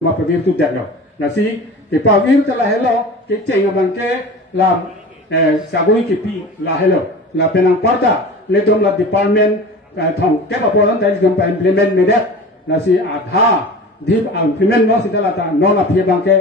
ma pavir tu dak lo nasi ke pavir ta la hello ke chenga bang ke la sagoi ke pi la hello la penang parda le dom la department thong ke ba polan dai dom pa implement me dak nasi adha dip implement no si la ta no la phi bang ke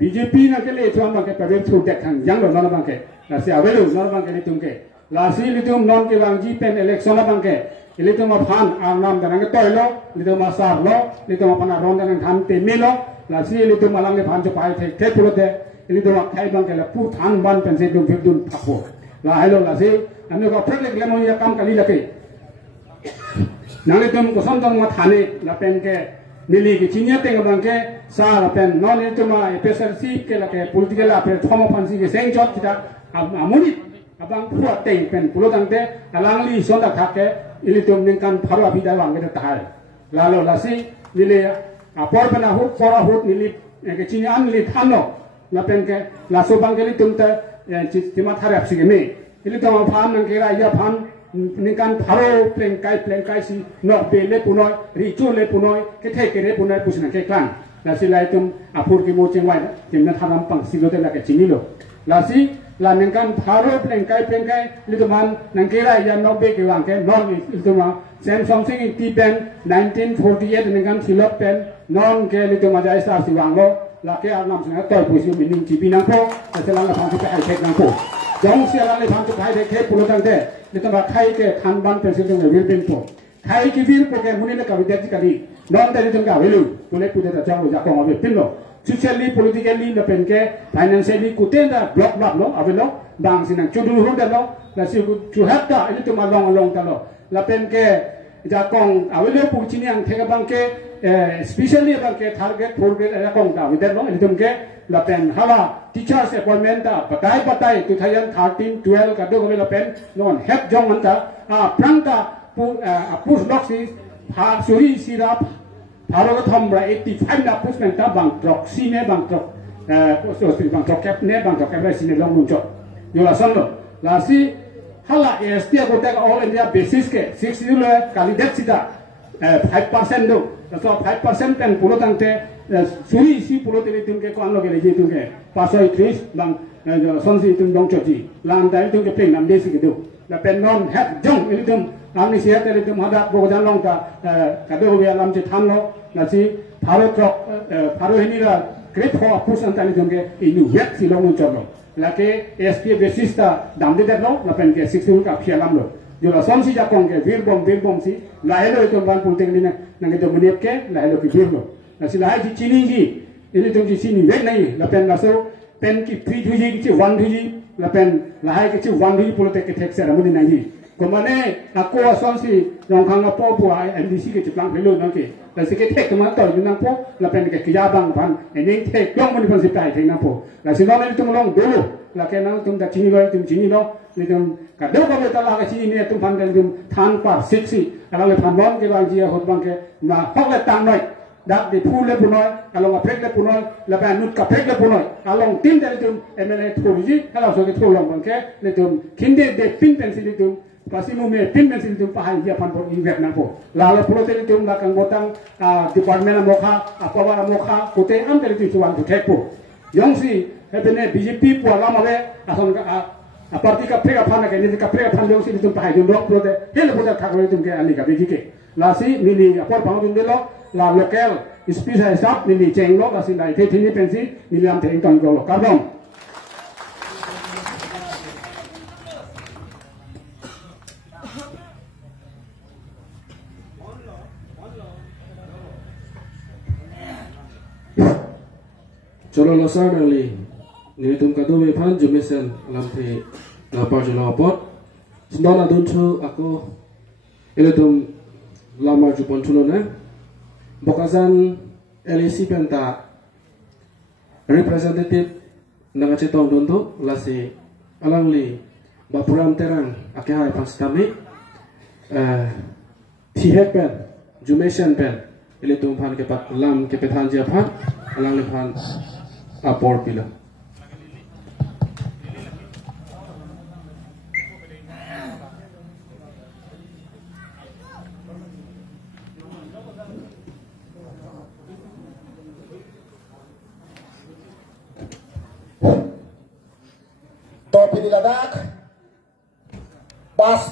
BJP na ke le chuan bang ke pavir tu dak khang yang lo no bang ke nasi avelu no bang ke ni tum ke la si li tum non ke bang ji pen election na bang ke ili tu ma phan nam dan ang toy lo ili tu ma sar lo ili tu ma pana ron dan tham te mi lo la si ili tu ma lang le phan cho pai the ke puro te ili tu ma khai bang ke la pu than ban pen se dum phip dun phapho la hello la si ame ko prek le mo ya kam kali la ke nang le tum ko sam dang ma thane la pen ke mili ki chinya te bang ke sa la pen non ili tu ma SRC ke la ke political la pe thomo phan si ke seng chot kita amuni abang puat te pen pulo dang te alang li son da thak ke ili tum ningkan paru api dawang kita tahal lalu lasi nili apor bana hut pora hut nili ke cinyan nili thano lapen ke laso bang ke tum te timat hari apsi ke me ili tum phan nang kira ya phan ningkan paru pleng kai si nok be le punoi ricu le punoi ke the ke le punoi pusna ke klan lasi lai tum apur ki mo chengwai timna tharam pang silo te la ke chinilo lasi la ningkan paru pleng kai lituman nangkira ya nobe ke wang ke non lituma Samsung sing ti pen 1948 ningkan silop pen non ke lituma jai sa si wang lo la ke anam sing toy pusi mining ji pinang ko selang la phang ke ai thek nang ko jong sia la phang ke ke pulo tang de lituma khai ke khan ban pen se dong wil pen ko khai ki vil ko ke muni na ka vidya ji kali non de litum ka velu pule pude ta jang lo ja ko ma be pin lo socially, politically, na pen ke financially, kutenda block lo, avelo, bang sinang chudul hunda lo, la si chuhatta, ini tu malong talo, la pen ke jakong avelo puchini ang thega bang ke especially bang ke target jakong ta vidar lo, ini tu ke la pen hala teachers appointment ta batai 2013 12 kado kami la pen non help jong anta prangta push box is suri sirap Haro ko thambra 85 na pusmen ta bang trok sine bang trok bang trok cap ne bang trok cap sine long nung chok yola sonno la si hala ST ko ta all India basis ke 6 yule candidate sita 5% do so 5% pen pulo tangte suri si pulo te tum ke ko anlo ke le tum ke pasoi 30 bang sonsi tum dong choji lang dai tum ke pen nam de si ke do la pen non hat jong ini tum amni sia te tum hada bo jan long ta kado we alam je tham lo nasi paru ini la great ho apus antani jongge inu yak si long chorlo lake SPA basis ta damde det lo la pen ke 60 ka phialam lo jola som si ja kong ke vir bom si la helo to ban pul teng lina nang to menep ke la helo ki vir lo nasi la ji chini ji ini tong ji sini wek nai la pen la so pen ki 3 thuji ki 1 thuji la pen la hai ki 1 thuji pul te ke thek sera muni nai ji komane aku asonsi nong khang po bu ai MDC ke chiplang phelo nang ke la si ke thek to ma to nang po la pen ke kya bang ban ening thek yong mani pon si pai thek nang po la si no le tum long dolo la ke nang tum da chini lo ni tum ka do ko ta la ka chini ne tum pan kan tum than par siksi ala le pan bon ke bang ji hot bang ke na hok le tang noi dak di phu le punoi along a prek le punoi la ban nut ka prek le punoi along tim de tum MLA thori ala so ke tholong bang ke le tum kinde de pin pen si tum pasti mu me pin mesin tum pahan dia pan por invert na po la la pro te tum bakang botang department mokha apa wala mokha kote am te tu wan tu thek po yong si hebene BJP po la ma be ason ka parti ka prega phana ke ni ka prega phan yong si tum pahan jom pro te hele po ta thak ro tum ke ali ka begi ke la si ni apor pang tum de lo la local species sap ni cheng lo la si dai the thini pensi ni lam theng tong lo ka dong Cholo losa nali ni tum kado me phan jumesen lam the la par jelo pot sndona dun chu ako ele tum lama ju pon chulo ne bokazan LAC penta representative nanga chetong dun to lasi alangli bapuram terang ake hai pas kami thi het pen jumesen pen ele tum phan ke pat lam ke pethan je phan alangli phan apor pila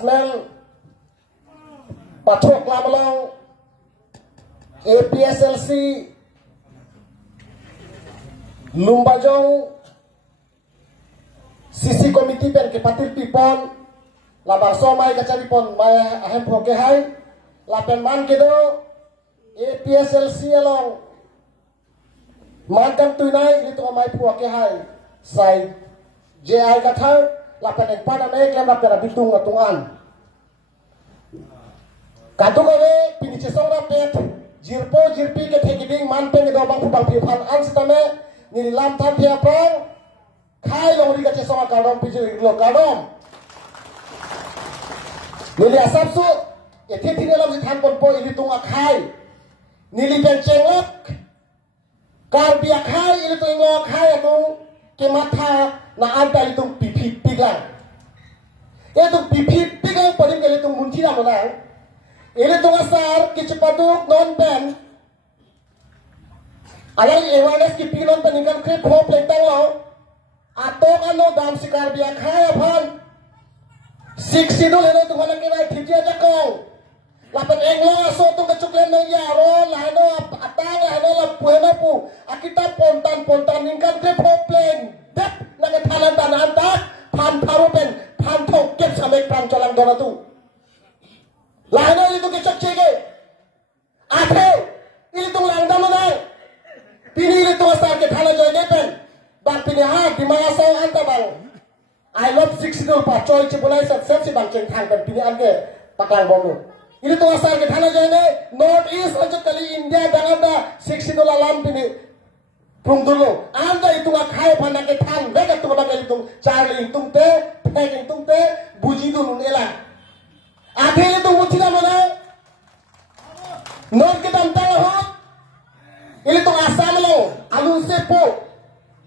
harassment patrok lamalong APSLC lumbajong CC committee pen ke patir pipon labar somai kacari pon maya ahem poke hai lapen man kedo APSLC along mankan tunai itu amai poke hai sai JI kathar lapen ek pada me kem lapen bitung atungan katu kore pini cesong rapet jirpo jirpi ke thekiding man pen ke dobang pubang piphan anstame ni lam tan thia prang khai long ri ka cesong kadom piju lo kadom nili asap su ete thine lam si than pon po ili tung akhai nili pen chenglok kar bia khai ili tung ngok khai atu ke matha na anta ili tung pipi pigang e tung pipi pigang padim ke ili tung munthi na monang ili tung asar ke cepaduk non pen alang awareness ki pinon pen ingkan krep ho plentang lo atok ano dam sikar bia khai aphan sik sidul hele tu mana kena thiji aja kong lapen englo aso tu kecuklen nang ya ro lano atang lano la puena pu akita pontan ingkan ke poplen dep nang thanan tanan ta phan tharu pen phan thok kep samek pran cholang dona tu lano itu kecuk chege athe ini tu lang dam na pini ini tu asar ke thana joy ne pen bang pini ha di maya sao anta bang I love 60 pa choi chibulai sat sat si bang cheng thang kan pini ange paklang bom ini tu asar ke thana jane north east aja kali India danganda 60 lam pini pung dulu anda itu akai pandang ke thang bega tu pandang itu charli itu te pek itu te buji tu nela ate itu mutina mana north ke tantang ho ini tu asam lo alun sepo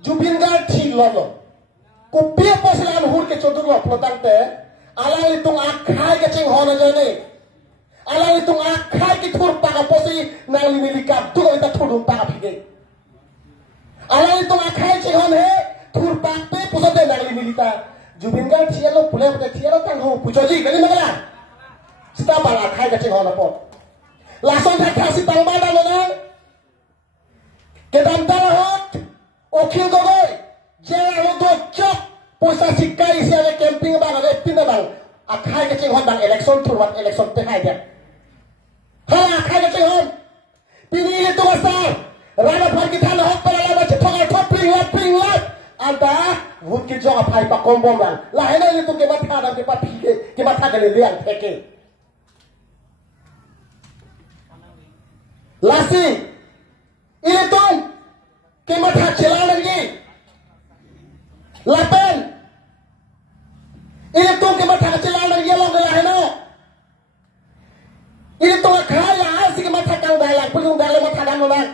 jubingar thi lo kupia pasilan hur ke chodur lo plotang te alang itung akhai ke ching hona jane alang itung akhai ki thur pa ka posi nang limilika tu ita thudum pa ka phige alang itung akhai ching hon he thur pa te pusote nang limilita jubin gal thielo pule pule thielo tang ho pujoji gani magala sta pa akhai ke ching hona po lason tha khasi tang ba da na ke dam da hot okhil gogoi jera lo do chok poisa sikai sia le camping bang le pin bang akhai ke ching hon bang election thurmat election te hai dia hala akhai ke ching hon pini le to asar rana phar ki thana hok pala la che thoga thop pring lat anta vut ki jong aphai pa kombom bang la hena le to ke matha da ke pa phike ke matha ke le liang theke lasi ile tom ke matha chela lagi lapen ini tu ke matha chela nang yelo ke laheno ini tu khaya asi ke matha kang dalang pelung dalang matha dan nang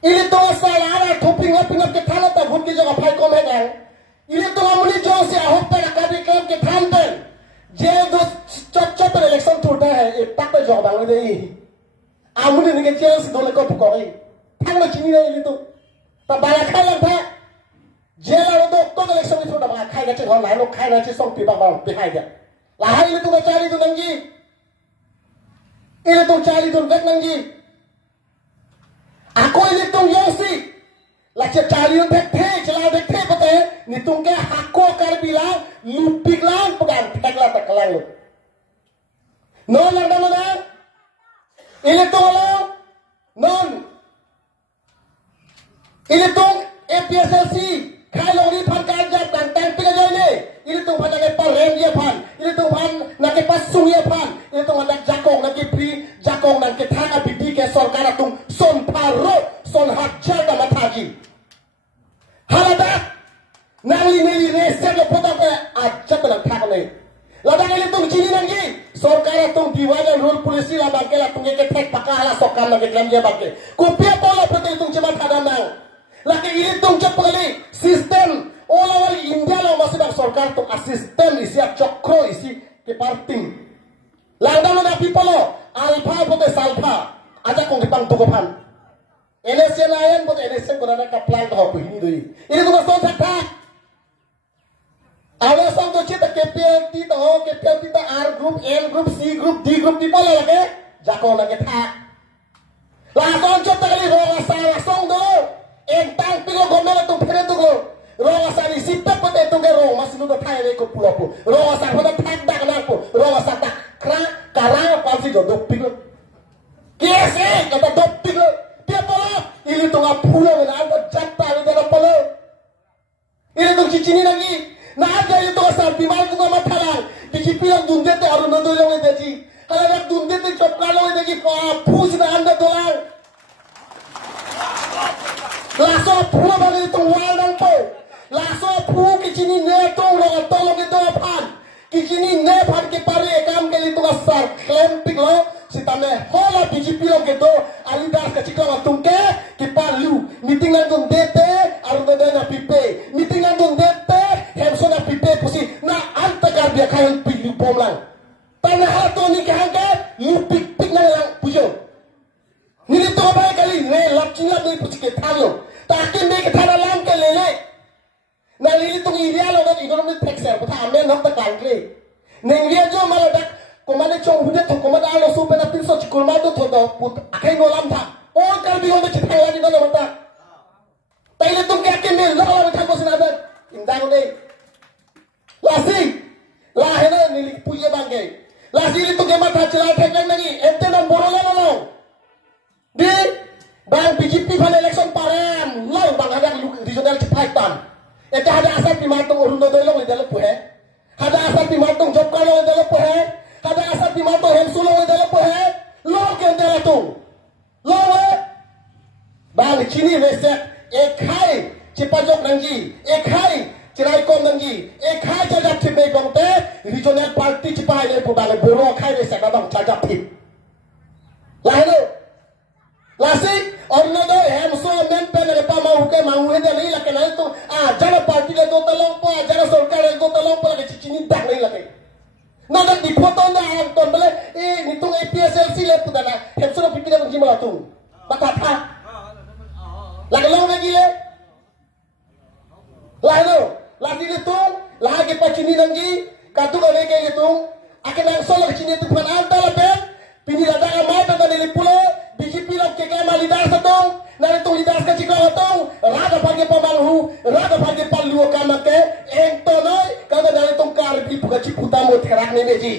ini tu sala thoping ngap ke thana ta bhut ke jaga phai kom he ini tu amuni jo se ahop pe ka bi kem ke than ben je do chot election thurta hai ek tak pe jog bang de amuni ni ke chance dole ko ko ai thang na chini ni tu ta bala khai lang tha jela ro to election ni thota bala khai ga che hon lai lo khai na che song pi bang bang pi hai dia la hai ni tu ga chali tu nang ji ile tu chali tu vet nang ji ako ile tu yosi la che chali tu vet the chala vet the pate ni tu ke hako kar bilang lupik lang pegang thekla ta kalang lo no lang da na ile tu lo non ini tung APSLC khai long ni phan kan jat tang tang pi ga ne ini tung phan na pa rem ye phan ini tung phan na ke pas sung ye phan ini tung na jakong na ke pri jakong na ke thang abidi ke sarkar tung son pharo son hakcha ta mathaji halada nang ni re se lo pota ke ajat na thak ne lada ini tung chini nang ji sarkar tung division rule polisi la bang ke la tung ke thek pakka hala sokam na ke lam je bang ke kopia polo prote tung chema thadam nang laki ini tung cepali sistem all over India lo masih bang sarkar tung asisten isi chokro isi ke partim langdang na people alpha pote salpha aja kong dipang tukopan NSN lain pote NSN ko na kaplang to ko ini doi ini tu masuk sakta Awal sang tu cita KPL kita R group, N group, C group, D group di pala lagi. Jakon lagi tak. Langsung cita kali roh asa langsung tu. Entang pilo gomel tu pernah tu lo. Roh asa ni sipet pada tu ke roh masih lu dah thai lagi ko pulau pu. Roh asa pada thai dak nak pu. Roh asa tak karang apa sih jodoh pilo. Kiasi kata doping lo. Dia pala ini tu ngap pulau ni ada jatah ni dalam pala. Ini tu cici ni lagi. Nah aja itu asal bimal tu sama thalang. Biji pilang dunde te arun do yang deji. Kalau nak dunde te chop kalau deji pus na anda doang. Laso pula bagi itu wal dan po. Laso pu kicini ne tu lo tolong itu pan. Kicini ne pan ke pare kam ke itu asal klemping lo. Sitame hola biji pilang ke do alidas ke cikang tungke ke palu. Meetingan dunde te arun do na pipe. Meetingan dunde te Hemso na pipe pusi na antagar biya kayan pigli bom lang. Tanah hato ni kahangke lu pik na lang pujo. Nilito ba kali ne lapchinga ni pusi ke thalo. Taki me ke thana lang ke lele. Na nilitong ideal na economic taxer putha amen nok ta kangkle. Nengria jo maladak komane chong hude to komada alo supe na pinso chikulma do thodo put akai no lam tha. All kal bi honde chithai ni no mata. Taile tum ke ke me la la tha ko sinada. Indang dei. Lasi, lahirnya nilik puja bangke. Lasi itu kemat hasil tekan lagi. Ente dan borola nolong. Di bang BJP pada election parem, lau bang ada regional Jepaitan. Ente ada asal pimatung urun dodolong di dalam puhe. Ada asal pimatung jopkalo di dalam puhe. Ada asal pimatung hemsulong di dalam puhe. Lau ke dalam tu. Lau bang cini reset. Ekai cipajok nangji. Ekai Cirai kom nanggi, khai jajak cipay bangte regional party cipai ni pubale boro khai ni sekadang jajak pip. Lahir, lasi orang do hemso mempen ni pamau ke mangu ni ni laki ni tu jana party le do talong po, jana sorkar le do talong po lagi cicini dak ni laki. Nada di foto na anton bale ni tu APSLC le pudana hemso na pikir nanggi malatu. Bakata. Lagi long nanggi le. Lahir. Lagi itu, lagi pacini nanggi, katu kau ke itu, akan langsung lagi cini itu bukan anta lepen, pini ada amat ada di pulau, biji pilang ke kamar lidah setong, nari tu lidah kecil setong, rada pagi pemanghu, rada pagi palu kamar ke, entonoi, kalau dari tu karbi bukan ciputamu terak ni meji.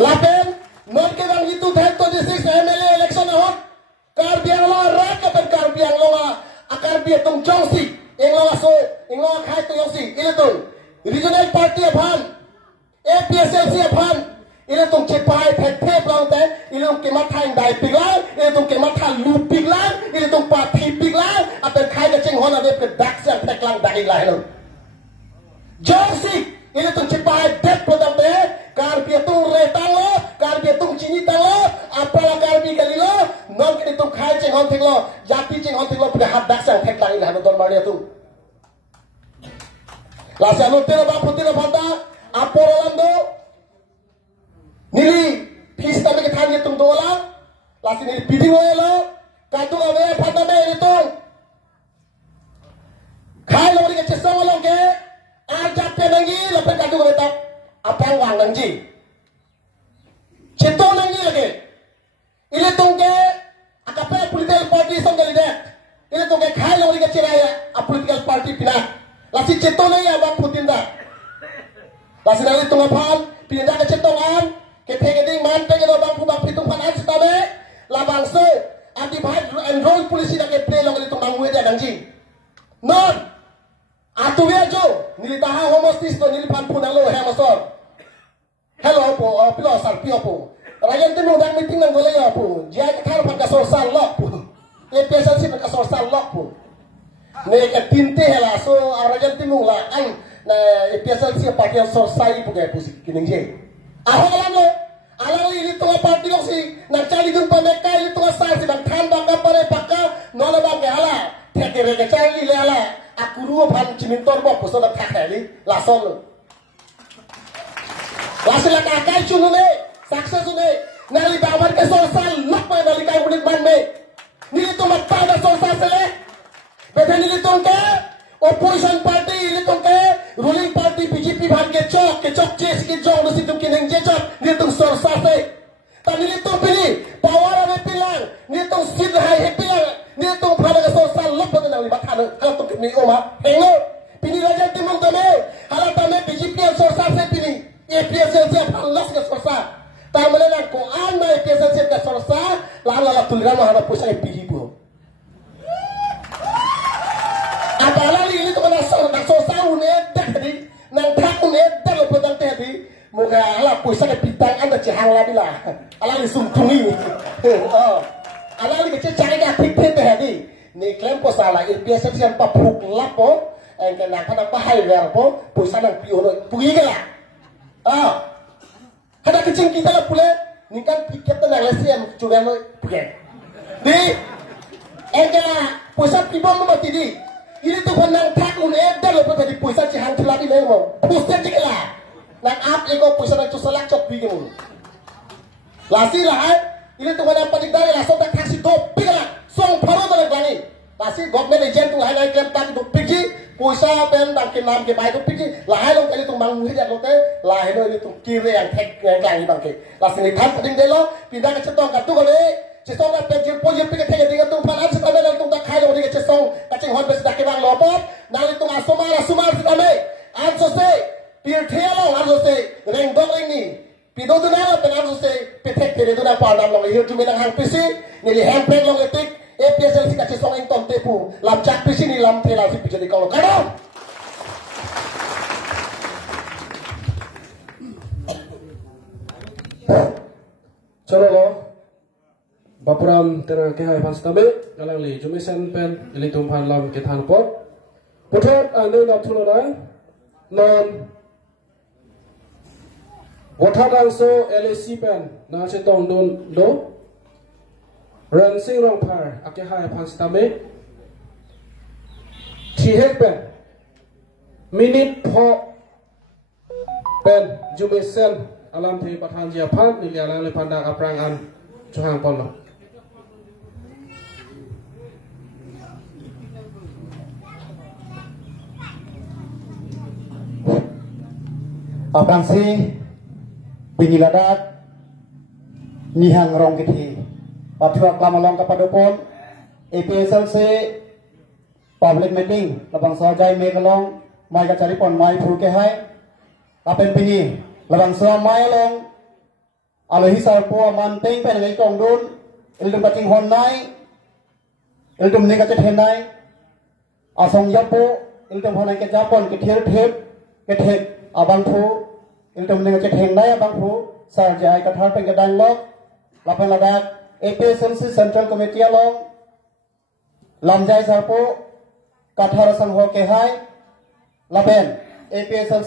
Lepen, non ke bang itu tentu di MLA election ahok, karbi yang lo rada pen karbi yang lo akar biar tung jongsi, englaw aso, englaw khai tung jongsi, ini tung regional party apaan, APSLC apaan, ini tung cepai pek lang teh, ini tung kemat thang dai piglang, ini tung kemat thang lu piglang, ini tung party piglang, atau khai kecing hona deh ke daksan pek lang dai lah itu. Jongsi, ini tung cepai dep produk teh, kar biar tung retang lo, kar biar tung cini tang lo, apalah kar biar kali lo. Non kini tu khai ceng hon tinglo, jati ceng hon tinglo pada hat daksan pek lang ini don maria tu. Lasa nu tira ba putira phata, aporolando, nili pista me ke thani tum dola, lasi nili pidi lo, katu awe phata me itu. Khai lo ri ke chesa lo ke, ajak pe nangi lepas katu awe tak, apa yang wang nangi. Ceto nangi lagi. Ini tungke akapnya political party songgal ide. Ini tungke khai lo ri ke ceraya, political party pindah. Lasi ceto na ya bang Putin dah. Lasi nali tunga pan pindah ke cetongan, ke pegeding man pegeding bang Putin pitung pan aja tabe, labang se anti bahaya enroll polisi dah ke play long itu bang muda janji. Non, atu ya jo, nili tahan homostis to nili pan punang lo hemasor. Hello po, pilo sarpi po. Rakyat tu mudang meeting nang boleh ya po. Dia kita pan kasor sal lock po. Ia biasa sih pan kasor sal lock po. Nek tinte hela so arajan timung la an na epiasal si party sosai pugai pusi kining je aho alam ini tu party lo si na cali gun pameka itu asal si dan thanda ka pare pakka nola ba ke hala theke re ke cali le hala akuru ban cimintor bo puso na thakali la sol la sila ka kai chunune success une nali babar ke sosal lak pa nali kai unik ban me ni tu matta da sosal sele Betul ni tungke, opposition party ini tuh ke ruling party BJP ban ke cok jes ke jong mesti tuh kineng jejak ni tuh sorsa se tapi ni tuh pilih power ada pilang ni tuh sit hai pilang ni tuh pada ke sorsa lupa tuh nang libat ada kalau tuh ni oma hengo pilih raja timung tuh me kalau tuh BJP yang sorsa se pilih APS yang palas ke sorsa tamale lang ko an mai APS yang ke sorsa lalu tuliran mah ada pusat BJP Apalah ini tuh kena sorsa unedak di nang tak unedak lo petang tadi muka ala puisa ke pitang anda cehang lagi lah ala li sungtungi ala li kecil cari ke tik tadi ni klaim po salah biasa siapa puk lapo engke nak pada bahai verpo puisa nang piono pugi ke lah ada kecil kita lah pula ni kan tiket nang lesian curang bukan di engke puisa pibom mati di ini tuh nang tak unedak lo tadi puisa cehang celadi lemo pusa ciklah nang up ego puisa nang cusalak cok bigemu lasi lah ini tuh nang panik dari lah so tak kasih dopi lah song paro dari gani lasi government agent tuh hai klaim tak dopi ji puisa pen bang kinam ke bai dopi ji lah hai long kali tuh bang muhi ya lote lah hai ini tuh kiri yang tek yang gani bang ke lasi ni tham pating delo pindah ke cetong katu kali cetong lah penjil pojil pikir tek dengan tuh pan aja kami nang tuh tak khai lo dengan cetong kacing hon besi dak bang lopot nang itu asumar kami anso se pirthelo anso se reng dong reng ni pido tu nang pen anso se petek tere tu nang pandam long hiu tu menang hang pisi ni hempeng long etik APSL si kacing song ing tom tepu lam cak pisi ni lam thela si pijadi kalau kadang Chalo lo Bapuram tera ke hai phans tabe galang li jumisen pen ili tum phan lam ke than pot puthot ane na thulona non Watharang so LAC pen na chetong don do ran sing rong phar ake hai phans tabe thi hek pen minute pho pen jumisen alam thi pathan jia phan ni alang le panda aprang an chuhang pon lo Abang si biniladat nihang rong kiti pathuak lamalong kapadopon APSL se public meeting labang sojai megalong mai ka caripon mai phul ke hai apen pini labang so mai long alohi sarpo manteng pen ngai tong dun ildum pating hon nai ildum ne ka chethen nai asong yapo ildum honai ke japon ke thir thep ke thep abang phu ildum ne ka chethen nai abang phu sar jai ka thar pen ke dang lok lapen ladak APSL Central Committee along lamjai sarpo kathar sang ho ke hai lapen APSL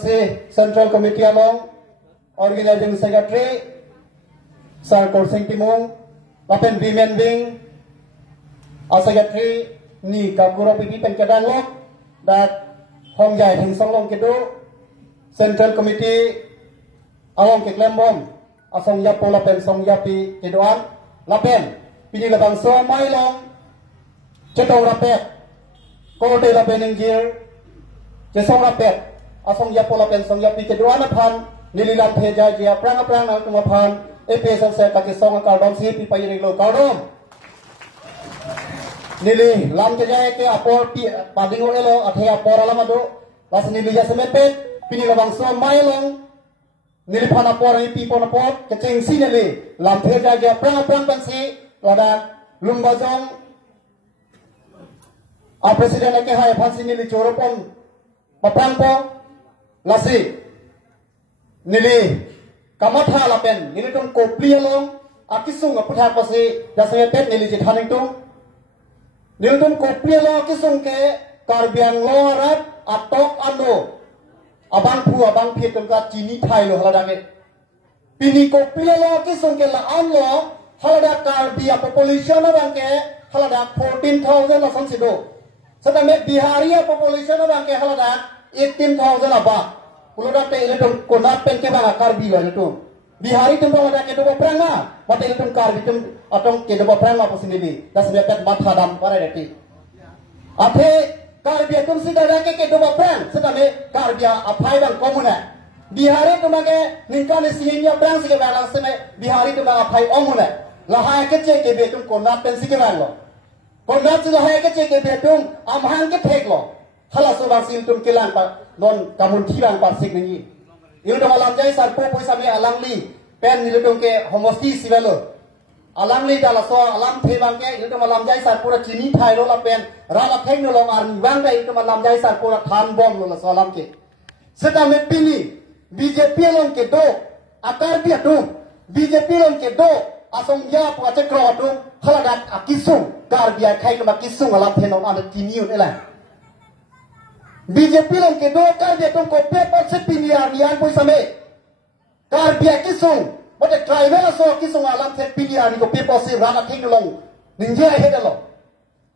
Central Committee along Organizing Secretary Sir Korsing Timong lapen Women Wing Secretary ni Kapuro Pipi Penkedan lok dat hong jai thing song long kedo Central Committee along ke klembom asong yapo lapen song yapi kedoan lapen pini labang so mai long cetong rapet kote lapen injir cesong rapet asong yapo lapen song yapi kedoan aphan nililam pheja jia prang nal tumaphan APSL se kaki song karbon si pi pai ring lo kardom nili lam ke jae ke apor pi pading o elo athe apor ala mado las nili ya semepet pini labang so mai long nili phana por ni pi pon por kecheng si nili lam pheja jia prang pan si lada lumba jong a president ke hai phan si nili choropon paprang po lasi nili kamatha lapen nili tong kopli along akisung apatha pase dasaya pet nili jithaning tung nili tong kopli along akisung ke karbiang lorat atok ando abang phi tong ka chini thai lo haladame pini kopli along akisung ke la anlo halada karbia population abang ke halada 14,000 la sansido sadame biharia population abang ke halada 18,000 aba uloda te ile tong konat pen ke bang karbi lo itu bihari tum bang ke do prang na mate ile tong karbi tum atong ke do prang ma posini di das be pet matha dam pare deti athe Karbia tum si dada ke do baprang setame karbia apai bang komuna bihari tum ke ningkan sihinya prang si ke bang seme bihari tum apai omuna lahai ke ce ke betum konat pen si ke bang lo konat si lahai ke ce ke betum amhang ke thek lo hala so bang sil tum kilang pa non kamun thirang par sik ni il tum alam jai sar po poisa me alang li pen ni tum ke homosti si belo alam ni dala so alam the bang ke il tum alam jai sar pura chini thai lo la pen rala thek no long ar bang dai il tum alam jai sar pura than bom lo la so alam ke seta me pini BJP long ke do akar dia do BJP long ke do asong ya pa che kro do haladat akisung gar bia khai ma kisung alam the no an tiniu ela BJP long ke do kar dia tum ko pe pa se pini ar yan poisa me gar bia kisung But driver so kisung alam set pilih ni ko people si rana thing long ninja he lo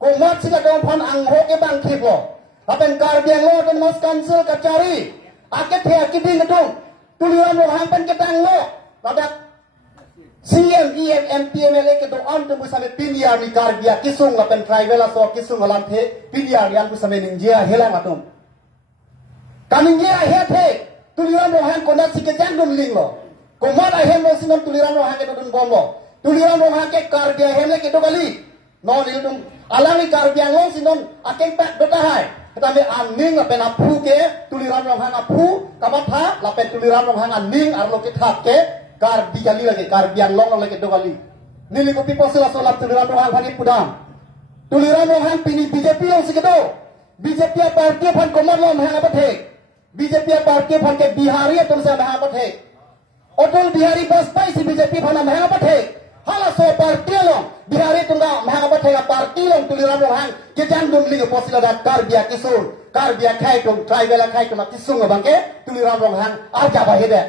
ko mat sila don phan ang ho ke bang thip lo apen kar biang lo ten mas cancel kacari ake the akiding dong tulian lo hang pen ketang lo ladak CM EM MPMLA ke do on to busame pilih ni kar bia kisung apen driver so kisung alam the pilih yan busame ninja helang atom kaninja he the tulian lo hang ko na sikejang dum ling lo Komat ahem lo sinon tuliran lo hake dudun bombo. Tuliran lo hake karbia ahem le kedo kali. Non ilum alangi karbia lo sinon akeng pak betahai. Kami aning apen apu ke tuliran lo hang apu kamatha lapen tuliran lo hang aning arlo ke thap ke karbia li lagi karbia lo le kedo kali. Nili ko pipo sila solap tuliran lo hang phani pudam. Tuliran lo hang pini BJP lo sikedo. BJP parti phan komat lo hang apathe. BJP parti phan ke Bihari tum sa hang apathe. Otol Bihari Bajpai si BJP phana mahanga pathe hala so parti lo Bihari tunga mahanga pathe ga parti lo tuliran lo hang ke jang dum ling posila da karbia kisur karbia khai tum tribal khai tum kisung bangke tuliran lo hang arja ba hede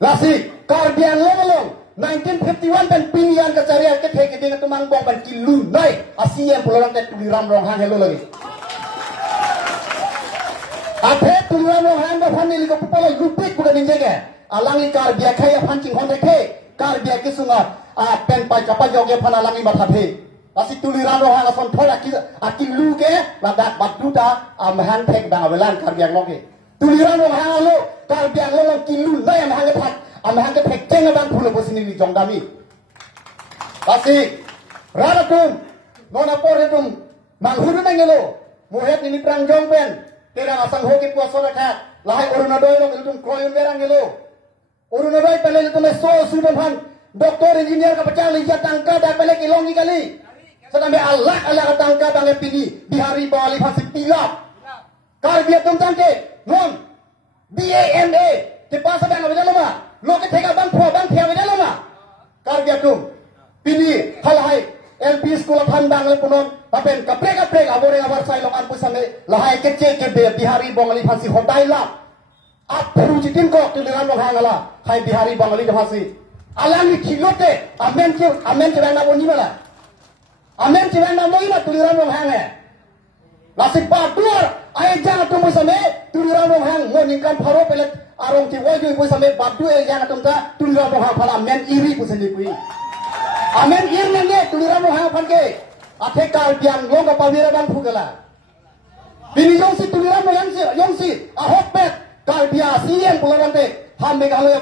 lasi karbia lo 1951 pen pinian ka cari ke the ke ding tumang bong ban kilu nai asiem pulang te tuliran lo hang hello lagi Ape tuliran lo hang ba phani li ko pala lupik kuda ninjege alang li kar bia khai phan ching hon dekhe kar bia kisunga pen pai kapa joge phana langi ma thathe asi tuliran lo hang ason thola ki akilu ke ladak batuta amhan thek bang awelan kar bia loke tuliran lo hang lo kar bia lo kilu nai amhan ke phat amhan ke thek cheng bang phule bosini ni jongdami asi raratum nona poretum manghuru nangelo mohet ni prang jong pen Tera asang hoki puasa nak lahai orunadoi lo ilum koyun berang gelo orunadoi pele ilum so sudah han doktor engineer ka pecah lihat tangka dah pele kilongi kali sedang Allah ka tangka bang pini Bihari Bali fasik pilap kar dia tum tangke non BAMA ke pasa bang avida lama lo ke theka bang pho bang thia avida lama kar dia tum pini halai LP sekolah pandang le punon tapen kaprek abore abar sai lokan pusame lahai kece ke Bihari Bangali phasi hodai la apru jitin ko tuliran lo hangala hai Bihari Bangali phasi alani khilote amen ke bang boni mala amen ke bang moi ma tuliran lo hange lasik pa dur ai jang tu pusame tuliran lo hang moni kan pharo pelet arong ti woi pusame badu e jang tum ta tuliran lo hang phala amen iri pusani pui amen irnenge tuliran lo hang phanke Ate kal biang lo ka pawira bang phugala bini yong si tuliran mo yong si ahok pet kal bia sien pulang te ham Meghalaya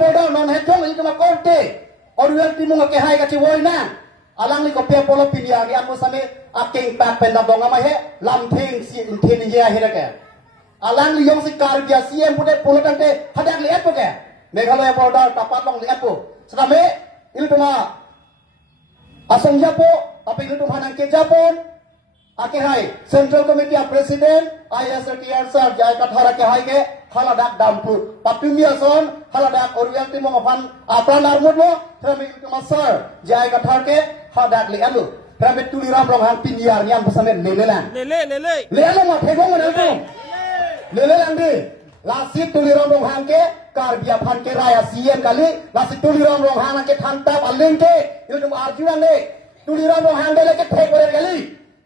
border non he jong itu ma korte orwel timu ke hai ka chi woi na alang li ko pe polo pinia ri amu same aking pa penda donga ma he lam thing si thin ye he ke alang li yong si kal bia sien pude pulang te hadak li epo ke Meghalaya border tapat long li epo sedame iltuma Asong Japo, tapi itu hanang ke Japon. Ake hai Central Committee of President, ISRTR sir, jai kathara ke hai ke haladak dampu. Papumia son haladak oriental timo ngafan apran armut lo. Kami itu masar jai kathar ke haladak le alu. Kami tuliram rong hang piniar yang pesane lelelan. Lele ma thegong na tu. Lelelan di. Lasi tuliram rong hang ke karbia phan ke raya CM kali lasi tuliram rong hang ke thantap aleng ke itu arjuan le tuliram rong hang le ke thek bore kali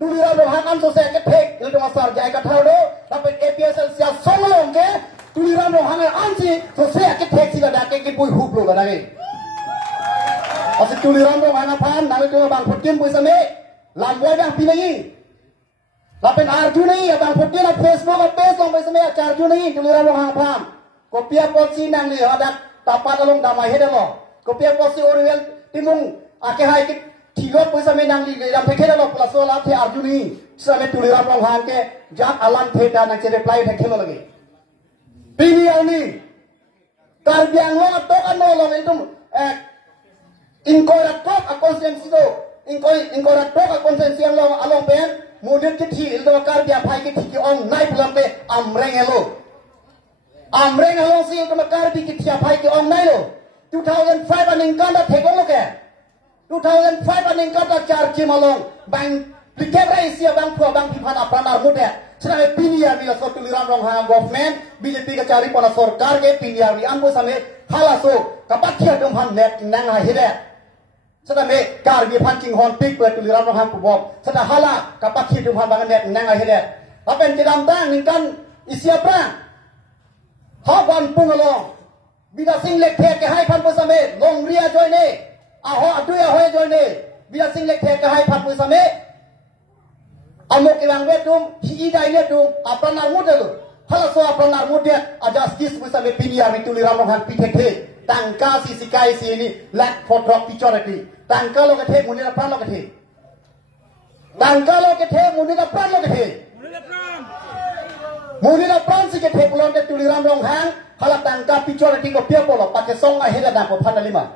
tuliram rong hang anso se ke thek itu masar jai ka thaudo tapi APSL sia songlong ke tuliram rong hang ansi so se ke thek sila da ke pui hup lo da ke asi tuliram rong hang phan nang itu bang phutim pui same Lamboy dah pilih. Lapen Arjuna ini, abang putih lah Facebook apa long bersama Arjuna ini tuliran long hang pam. Kopiah posi nang ni ada tapat long damai heda lo. Kopiah posi oriel timung ake hai kit tilot bersama nang ni dalam heda lo plus lo lapte Arjuna ini. Sama tuliran long hang ke jak alam heda nang cere play heda lo lagi. Pilih yang ni. Karbiang lo atau ano lo itu inkoratok akonsensi tu. Inkoratok akonsensi yang lo along pen. Mudah kecil itu karbiang pai kecil orang naik pulang pe amreng elo. Amreng elo sih itu karbi kecil pai orang naik lo. 2005 aning kanda tegong lo ke. 2005 aning kanda charge malong. Bang pikir raisi bang tua bang pipan apran armut ya. Sedang pilihan bila suatu liran rong hang government BJP ke cari pada sorkar ke pilihan ni ambo sampai halaso kapat dia domhan net nang hide. Sedang karbi pancing hon pik ber tuliran rong hang kubok. Sedang hala kapat dia domhan bangan net nang hide. Apa yang jedam tang ningkan isi apa? Hawan pungalong. Bila sing lek ke hai pan sampai long ria join ni. Aho atu ya hoy join ni. Bila sing lek ke hai pan sampai amok ilang wetum hiidai letum apran armut dulu hala so apran armut dia ajas kis bisa me pilihan itu liram longan piteke tangka si sikai si ini lak fotrok picorati tangka lo kethe muni apran lo kethe tangka lo kethe muni apran lo kethe muni apran si kethe pulon ke tuliram longhang hala tangka picorati ko pia polo pakai song ahira da ko phanalima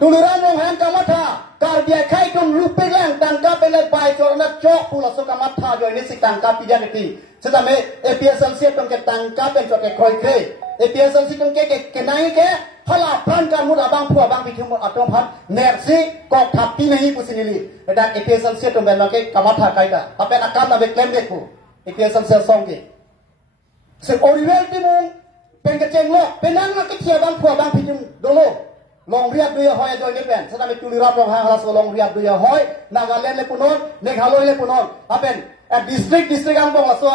tuliran longhang kamatha karbiak kai tum lupelang tangka belet bai corona cok pula so kamatha jo ini si tangka pijan itu sedame APSL si tum ke tangka ben cok ke kroi ke APSL si tum ke kenai ke hala pran kan mud abang pu abang bikin atom phan nersi kok thapi nahi pusinili dan APSL si tum ben ke kamatha kai da ape akan na be claim dekhu APSL si song ke se oriwel timung pen ke cenglo penang na ke tia bang pu abang bikin dolo long riap duya hoy join ni pen sedang tuliran rong hang halas long riap duya hoy Nagaland le punon Meghalaya le punon apen district ang bong laso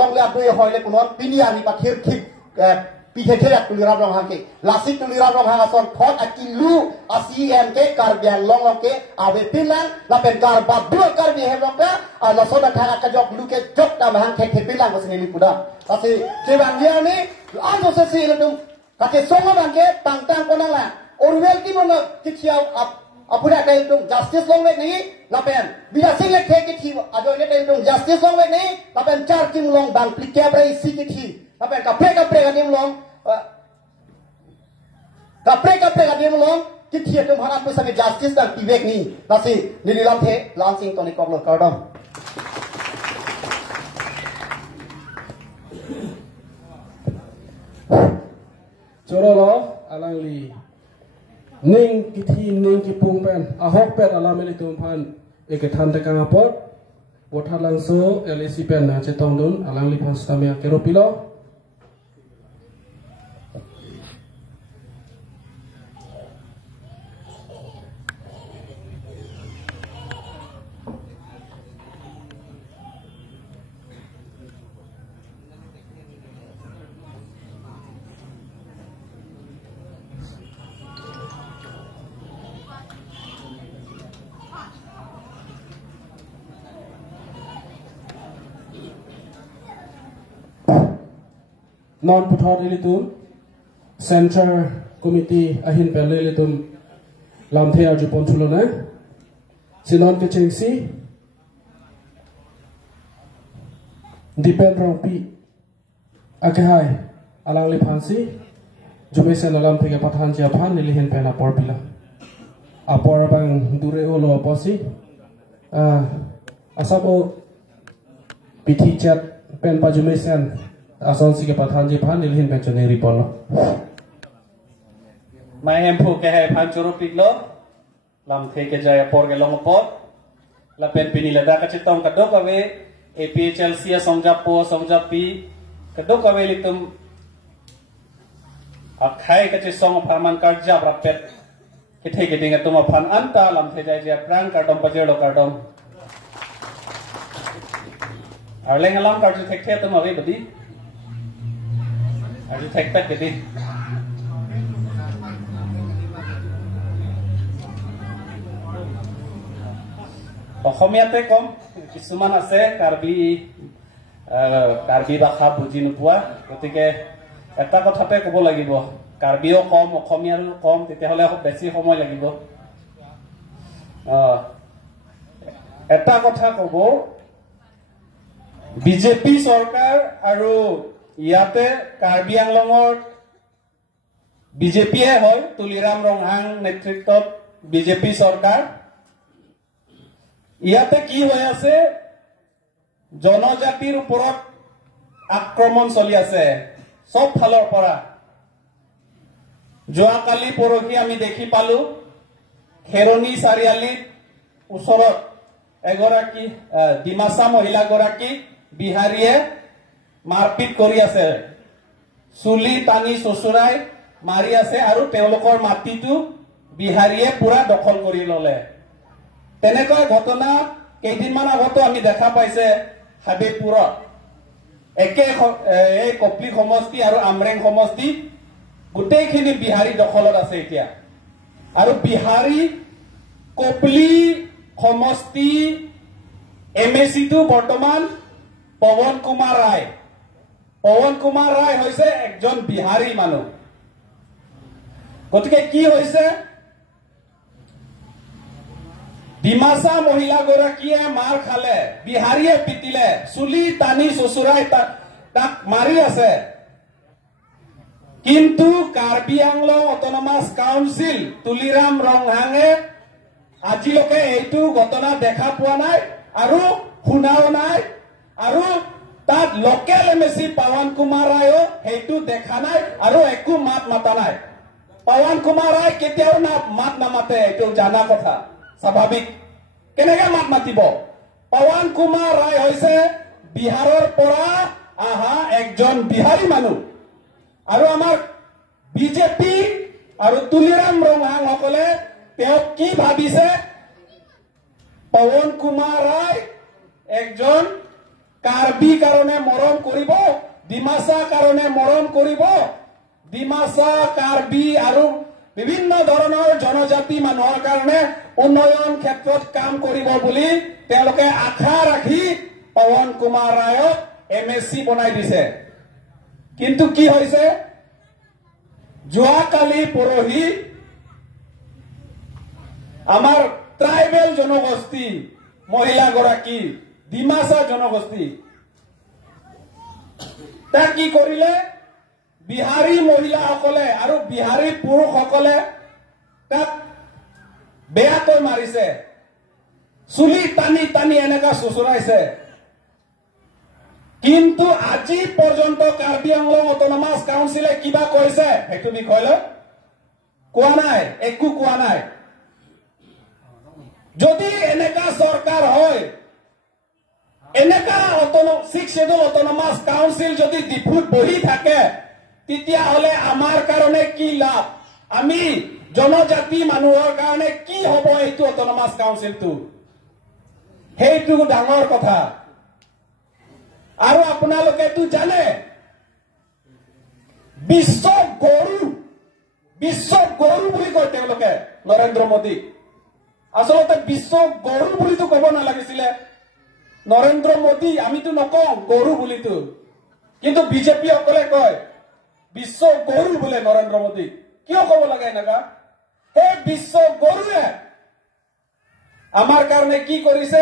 long riap duya hoy le punon pinian ni pathir khip pithe therak tuliran rong hang ke lasik tuliran rong hang ason thot akilu ACM ke karbiang long ke awe pilang la pen kar ba dua karbi he long ka laso da thara ka jok lu ke jok ta hang ke pilang ko sini puda asi jebang dia ni ando se si le dum kake songa bangke tang konang la orwell ki mong kichiao apura kai tum justice long wek ni lapen bila sing lek ke ki ajo ne kai tum justice long wek ni lapen char kim long bang plikya brai si ki lapen kapre ganim long kapre ganim long ki tum haram pu sami justice dang tibek ni nasi nililam the lansing toni koklo kardom Corolo alangli ning kiti ning kipung pen ahok pen alameli tumpan ekethan tekang apot bothar langso LAC pen na chetong dun alangli pan stamia keropilo non puthot ilitum center committee ahin pele ilitum lamthe arju ponchulona sinon ke chengsi depend ropi akhai alang li phansi jumesen alam theke pathan cha phan nilihen pena por pila apor bang dure olo posi asabo pithi chat pen pa jumesen ason si ke pathan ji phan nilhin pen chone ripolo mai em phu ke hai phan churu piklo lam the ke jaya por ke long pot la pen pini la da ka chitong ka dok ave APHL sia songja po songja pi ka dok ave litum akhai ka chi song phaman karja rapet ke the ke dinga tuma phan anta lam the jaya prang ka dom pajelo ka dom arleng alam ka ju thek the tum ave badi Aji thek tak jadi. অসমীয়াতে কম কিছুমান আছে কাৰ্বি ভাষা বুজি নোপোৱা গতিকে এটা কথাতে ক'ব লাগিব কাৰ্বিও কম অসমীয়াৰো কম তেতিয়াহ'লে বেছি সময় লাগিব এটা কথা ক'ব বিজেপি চৰকাৰ আৰু ইয়াতে কাৰ্বি আংলঙৰ বিজেপিয়ে হয় তুলিৰাম ৰংহাং নেতৃত্বত বিজেপি চৰকাৰ ইয়াতে কি হৈ আছে জনজাতিৰ ওপৰত আক্ৰমণ চলি আছে সব ফালৰ পৰা যোৱাকালি পৰহি আমি দেখি পালো খেৰণী চাৰিআলিৰ ওচৰত এগৰাকী ডিমাচা মহিলাগৰাকী বিহাৰীয়ে মাৰপিট কৰি আছে চুলি টানি চচুৰাই মাৰি আছে আৰু তেওঁলোকৰ মাটিটো বিহাৰীয়ে পুৰা দখল কৰি ললে তেনেকুৱা ঘটনা কেইদিনমান আগতো আমি দেখা পাইছে হাবিবপুৰত একে এই কপলি সমষ্টি আৰু আমৰেং সমষ্টি গোটেইখিনি বিহাৰী দখলত আছে এতিয়া আৰু বিহাৰী কপলি সমষ্টি এমএসিটো বৰ্তমান পৱন কুমাৰ ৰায় হৈছে একজন বিহাৰী মানুহ গতিকে কি হৈছে ডিমাচা মহিলাগৰাকীয়ে মাৰ খালে বিহাৰীয়ে পিটিলে চুলি টানি চচুৰাই তাক মাৰি আছে কিন্তু কাৰ্বি আংলং অট'নমাছ কাউন্সিল তুলিৰাম ৰংহাঙে আজিলৈকে এইটো ঘটনা দেখা পোৱা নাই আৰু শুনাও নাই আৰু তাত লোকেল এমএসি পৱন কুমাৰ ৰায়ো সেইটো দেখা নাই আৰু একো মাত মাতা নাই পৱন কুমাৰ ৰায় কেতিয়াও মাত নামাতে এইটো জানা কথা স্বাভাৱিক কেনেকৈ মাত মাতিব পৱন কুমাৰ ৰায় হৈছে বিহাৰৰ পৰা আহা একজন বিহাৰী মানুহ আৰু আমাৰ বিজেপি আৰু তুলিৰাম ৰংহাং সকলে তেওঁক কি ভাবিছে পৱন কুমাৰ ৰায় একজন কাৰ্বি কাৰণে মৰম কৰিব ডিমাচা কাৰণে মৰম কৰিব ডিমাচা কাৰ্বি আৰু বিভিন্ন ধৰণৰ জনজাতি মানুহৰ কাৰণে উন্নয়ন ক্ষেত্ৰত কাম কৰিব বুলি তেওঁলোকে আশা ৰাখি পৱন কুমাৰ ৰায়ক এমএসি বনাই দিছে কিন্তু কি হৈছে যোৱাকালি পৰহি আমাৰ ট্ৰাইবেল জনগোষ্ঠী মহিলাগৰাকী ডিমাচা জনগোষ্ঠী তাক কি কৰিলে বিহাৰী মহিলাসকলে আৰু বিহাৰী পুৰুষসকলে তাক বেয়াকৈ মাৰিছে চুলি টানি টানি এনেকা চুচুৰাইছে কিন্তু আজি পৰ্যন্ত কাৰ্বি আংলং অট'নমাছ কাউন্সিলে কিবা কৈছে সেইটো বিষয়লৈ কোৱা নাই একো কোৱা নাই যদি এনেকা চৰকাৰ হয় এনেকা ছিক্স শ্বেডুল অট'নমাছ কাউন্সিল যদি ডিফুত বহি থাকে তেতিয়াহ'লে আমাৰ কাৰণে কি লাভ আমি জনজাতি মানুহৰ কাৰণে কি হ'ব এইটো অট'নমাছ কাউন্সিলটো সেইটো ডাঙৰ কথা আৰু আপোনালোকেতো জানে বিশ্ব গৰু বুলি কয় তেওঁলোকে নৰেন্দ্ৰ মোদী আচলতে বিশ্ব গৰু বুলিতো ক'ব নালাগিছিলে নৰেন্দ্ৰ মোদী আমিতো নকওঁ গৰু বুলিতো কিন্তু বিজেপি সকলে কয় বিশ্ব গৰু বোলে নৰেন্দ্ৰ মোদী কিয় ক'ব লাগে এনেকা সেই বিশ্ব গৰুৱে আমাৰ কাৰণে কি কৰিছে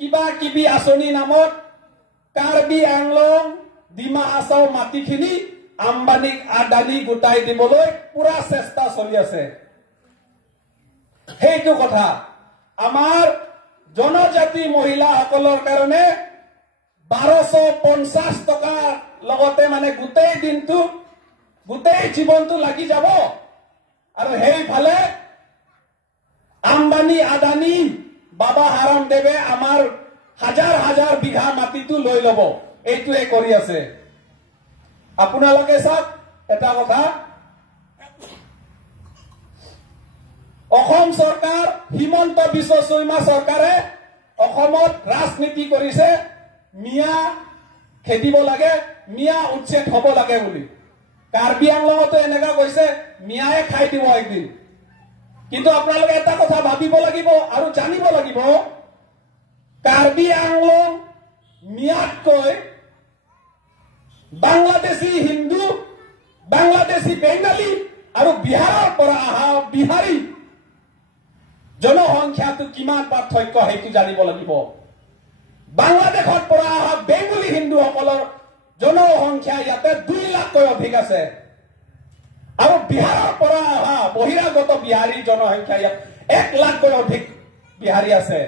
কিবা কিবি আঁচনি নামত কাৰ্বি আংলং ডিমা হাছাও মাটিখিনি আম্বানীক আদানী গোটাই দিবলৈ পুৰা চেষ্টা চলি আছে সেইটো কথা আমাৰ জনজাতি মহিলাসকলৰ কাৰণে 1250 টকা লগতে মানে গোটেই দিনটো গোটেই জীৱনটো লাগি যাব আৰু সেইফালে আম্বানী আদানী বাবা হাৰামদেৱে আমাৰ হাজাৰ হাজাৰ বিঘা মাটিটো লৈ ল'ব এইটোৱে কৰি আছে আপোনালোকে চাওক এটা কথা অসম চৰকাৰ হিমন্ত বিশ্ব শৰ্মা চৰকাৰে অসমত ৰাজনীতি কৰিছে মিয়া খেদিব লাগে মিয়া উচ্ছেদ হ'ব লাগে বুলি কাৰ্বি আংলঙতো এনেকা কৈছে মিয়ায়ে খাই দিব একদিন কিন্তু আপোনালোকে এটা কথা ভাবিব লাগিব আৰু জানিব লাগিব Karbi Anglong miat koi Bangladeshi Hindu Bangladeshi Bengali aru Bihar pora aha Bihari জনসংখ্যা তো কিমান পাৰ্থক্য হেতু জানিব লাগিব বাংলাদেশত পৰা অহা বেংগলী হিন্দুসকলৰ জনসংখ্যা ইয়াতে 2 লাখকৈ অধিক আছে আৰু বিহাৰৰ পৰা অহা বহিৰাগত বিহাৰী জনসংখ্যা ইয়াত 1 লাখকৈ অধিক বিহাৰী আছে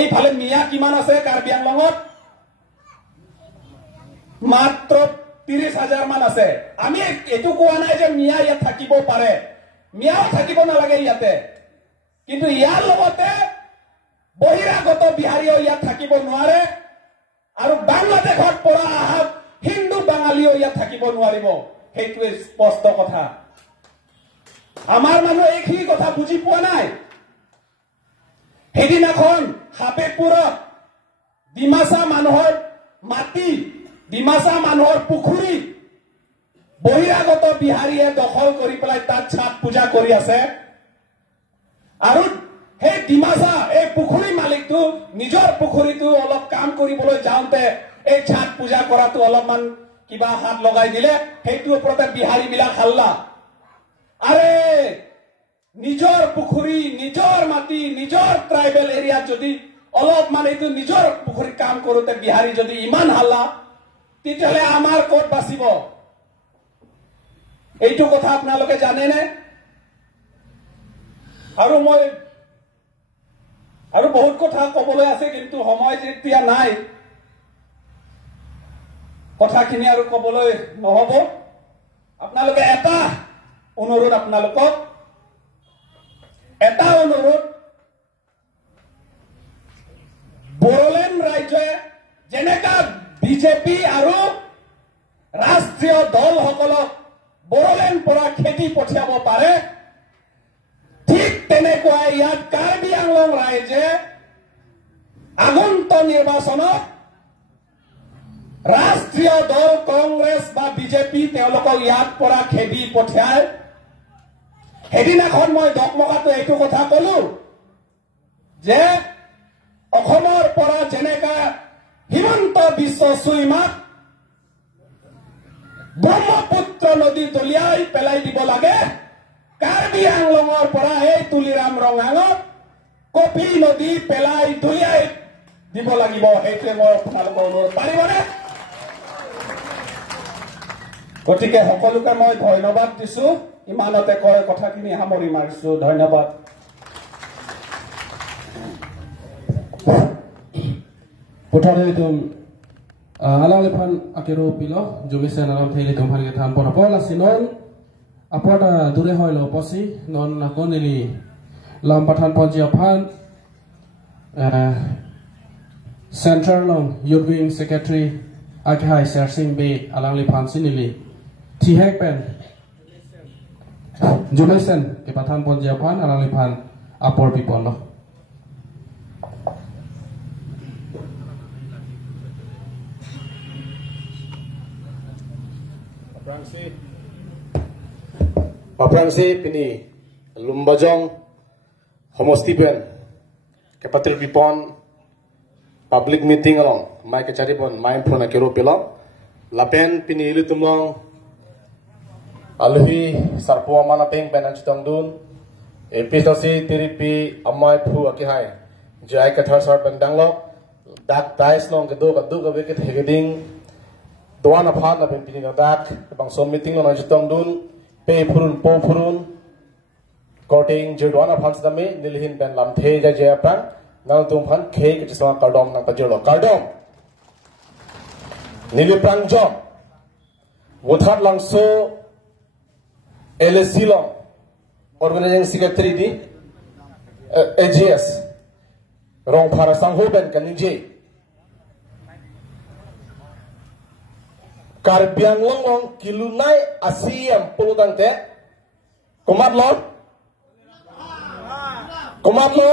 এইফালে মিয়া কিমান আছে কাৰ্বি আংলঙত মাত্ৰ 30,000 মান আছে আমি এটো কোৱা নাই যে মিয়া ইয়াত থাকিব পাৰে মিয়াও থাকিব নালাগে ইয়াতে কিন্তু ইয়াৰ লগতে বহিৰাগত বিহাৰীও ইয়াত থাকিব নোৱাৰে আৰু বাংলাদেশত পৰা অহা হিন্দু বাঙালীও ইয়াত থাকিব নোৱাৰিব সেইটো স্পষ্ট কথা আমাৰ মানুহ এইখিনি কথা বুজি পোৱা নাই হেদিনাখন হাবেপুৰত ডিমাসা মানুহৰ মাটি ডিমাসা মানুহৰ পুখুৰী বহিৰাগত বিহাৰীয়ে দখল কৰি পেলাই তাত ছাট পূজা কৰি আছে আৰু হে ডিমাসা এই পুখুৰী মালিকটো নিজৰ পুখুৰীটো অলপ কাম কৰিবলৈ যাওঁতে এই ছাট পূজা কৰাটো অলপমান কিবা হাত লগাই দিলে সেইটো ওপৰতে বিহাৰী বিলাক হাল্লা আৰে নিজৰ পুখুৰী নিজৰ মাটি নিজৰ ট্ৰাইবেল এৰিয়া যদি অলপমান এইটো নিজৰ পুখুৰী কাম কৰোতে বিহাৰী যদি ইমান হাল্লা তেতিয়াহ'লে আমাৰ ক'ত বাচিব এইটো কথা আপোনালোকে জানেনে আৰু বহুত কথা ক'বলৈ আছে কিন্তু সময় যেতিয়া নাই কথাখিনি আৰু ক'বলৈ নহব আপোনালোকে এটা অনুৰোধ আপোনালোকক এটা অনুৰোধ বড়োলেণ্ড ৰাজ্যে যেনেকা বিজেপি আৰু ৰাষ্ট্ৰীয় দলসকলক বড়োলেণ্ড পৰা খেতি পঠিয়াব পাৰে ঠিক তেনেকুৱা ইয়াত কাৰ্বি আংলং ৰাইজে আগন্তুক নিৰ্বাচনত ৰাষ্ট্ৰীয় দল কংগ্ৰেছ বা বিজেপি তেওঁলোকক ইয়াত পৰা খেদি পঠিয়ায় হেদিনাখন মই দকমকাটো এইটো কথা কলো যে অসমৰ পৰা যেনেকা হিমন্ত বিশ্ব শৰ্মাক ব্ৰহ্মপুত্ৰ নদী দলিয়াই পেলাই দিব লাগে কাৰ্বি আংলঙৰ পৰা এই তুলিৰাম ৰঙাঙত কপি নদী পেলাই দলিয়াই দিব লাগিব সেইটোৱে মই আপোনালোকৰ অনুৰোধ পাৰিবনে গতিকে সকলোকে মই ধন্যবাদ দিছো ইমানতে কয় কথাখিনি সামৰি মাৰিছো ধন্যবাদ Putari itu ala lepan akhiro pilo jumisen alam theli tu hari kita ampun apa lah sinon apa dah dure hoi lo posi non aku nili lampatan ponjiapan Central long Youth Wing Secretary Akhai Sersing Bay alang lepan sinili Tihek pen jumisen kepatan ponjiapan alang lepan apor pipon lo Paprangsi pini lumbajong homostipen kepatil pipon public meeting along mai kecari pon main phone akero pelo lapen pini ilu tumlong alhi sarpo mana peng penan chitong dun episode tiripi amai phu akihai jai kathar sar pendanglo dak tais long kedo ka weket hegeding doana phan na pen pini dak bang som meeting lo na chitong dun pe phurun po phurun coating jodwana phans dami nilhin ben lam the ja ja pa nal tum phan khe ke sa kardom na pajolo kardom niliprang jo wothat langso LSC lo organizing secretary di AGS rong phara sangho ben kanije Karbi Anglong kilunai asiem pulutan te komat lo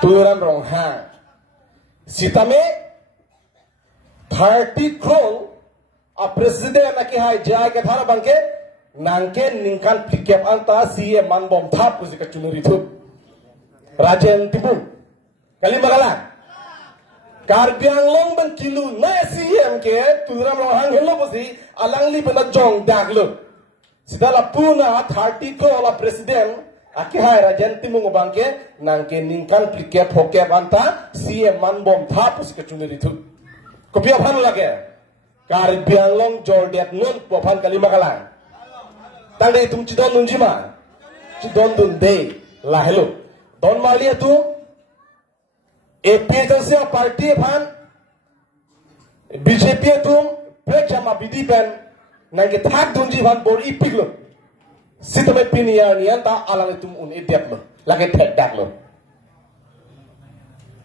turan rong ha sitame 30 crore a president aki hai jai ke thara bangke nangke ningkan pikep anta sie man bom thap kuzika chunuri thu rajen tibu Kali magalang. Karbi Anglong ban kilu na SCM ke turam lohang hello posi alang li bana jong daglo. Sida la puna 30 ko la president ake hai rajan timung bangke nangke ningkan plike phoke banta CM man bom tha pus ke chuneri thu. Kopia phan lage. Karbi Anglong jordet nun pophan kali magalang. Tangde tum chidon nunjima. Chidon dun de la hello. Don malia tu APHC party phan BJP tu break jama bidi pen nangke thak dunji phan bor ipik lo sitame pinia nian ta alang tum un idep lo lage thek dak lo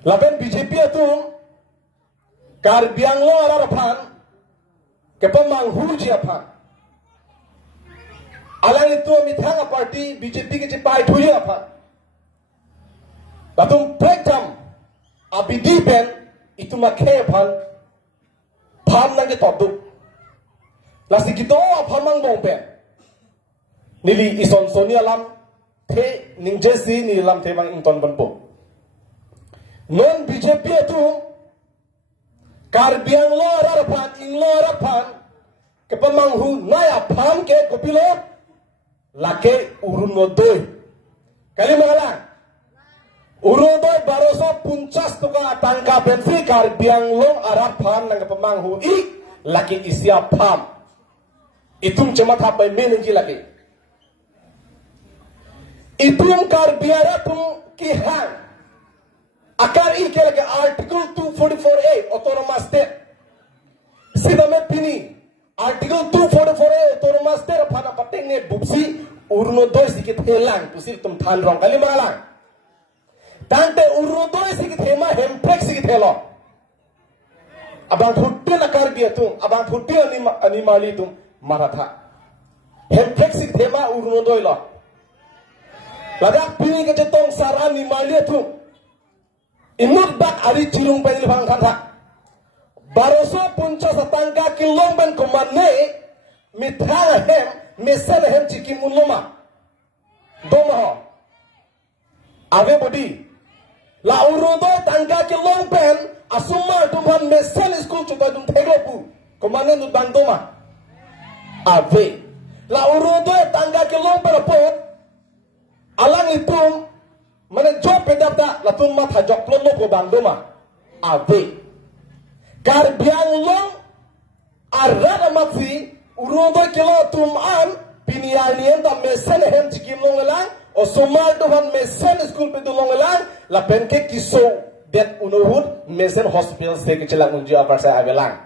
laben BJP tu Karbiang lo arar phan ke pamang huji phan alang itu mithanga party BJP ke chipai thuya phan latum break jam abidi ben itu makhe phan nang ke toduk lasi kito phamang bong ben nili ison sonia lam the ningjesi ni lam the mang inton banpo non BJP tu Karbiang lo rar phan inglo rar phan ke pamang hu naya phan ke kopilo lake urun nodoi kali magalang Urodoi 1250 tuka tangka pensi Karbiang long arap phan nang pamang hu I laki isia pham itung cemat hapai menenji laki itung Karbiara tum kihang akar I ke laki article 244A autonomous state sidame pini article 244A autonomous state phana pateng ne bupsi urunodoi sikit helang pusil tum than rong kali magalang Tante urudoi sikit hema hemprek sikit helo. Abang phutti na Karbi tum, abang phutti ani mali tum maratha. Hemprek sikit hema urudoi lo. Ladak pini ke jetong saran ni mali tum. Imut bak ari cirung penil bang kanta. Baroso punca satangka kilong ben komane mithang hem mesen hem cikimun loma. Domo. Ave bodi. La urudo tangga ke long pen asuma tumhan mesen school chuba dum theglopu komane nu bandoma ave la urudo tangga ke long pen pot alang itum mane job pedapta la tum ma tha jok plon ko bandoma ave Karbiang long arada matsi urudo ke lo tum an pinialien da mesen hem chikim long lang o somal dohan mesen school pe dulong elang la penke kiso det unohud mesen hospital se ke chelang unji apar sa avelang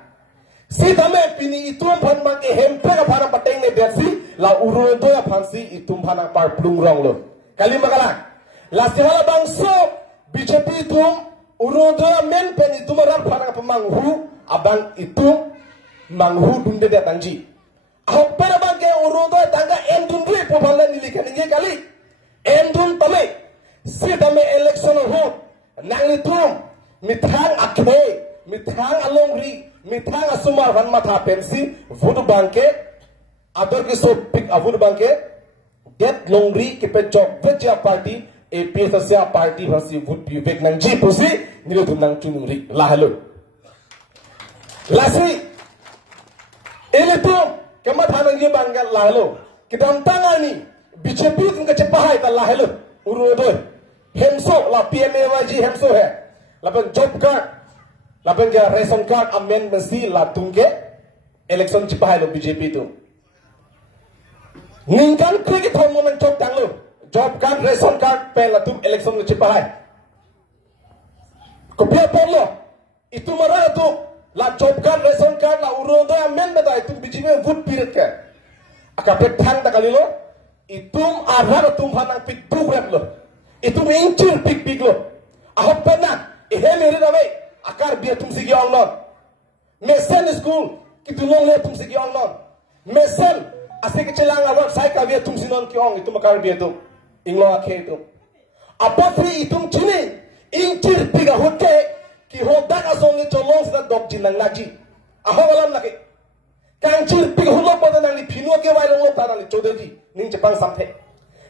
si tame pini itum phan mang ke hempe ka phana pateng ne betsi la uro do ya phansi itum phana par plung rong lo kali magalang la sihala bangso BJP itum uro do men pen itum rar phana ka pamanghu abang itum manghu dunde de tangji ahok pera bangke uro do tangga endun ri pobala nilikan nge kali Endun tame, si tame election ho, nang itum, mithang akhe, mithang alongri, mithang asumar van matha pensi, vote banke, ador ke so pick a vote banke, get longri ke pe job veja party, APHC party versi vote vivek nang ji pusi, nilutum nang chunuri, lahalo. Lasi, eletum, kematha nang ye bangal lahalo, kidam tangani. BJP तुमके चपहाई का लाहेलो उरुदो हेमसो ला PMAYG हेमसो है लापन job card लापन क्या रेशन कार्ड अमेंडमेंट सी ला तुमके इलेक्शन चपहाई लो BJP तुम निंगन क्रिकेट होम मोमेंट जॉब टांगलो जॉब कार्ड रेशन कार्ड पे ला तुम इलेक्शन लो चपहाई कोपिया पोलो itu mara tu la job card ration card ला उरुदो अमेंडमेंट आई तुम BJP वोट पीरियड के akape thang ta kalilo itum arah tum hanang pik program lo itum incir pik lo ahop pena ehe mere nabe akar biar tum sigi onlon mesen school kitulong le tum sigi onlon mesen asik kecelang awak sai ka biar tum sinon ki ong itum akar biar tum inglo akhe itu apa free itum chini incir pik ahote ki hodak asong ni cholong sa dok jinang laji aho walam lagi Kancil pig hulok pada nang ni pino ke wai long ta nang ni chodedi ning Jepang sampe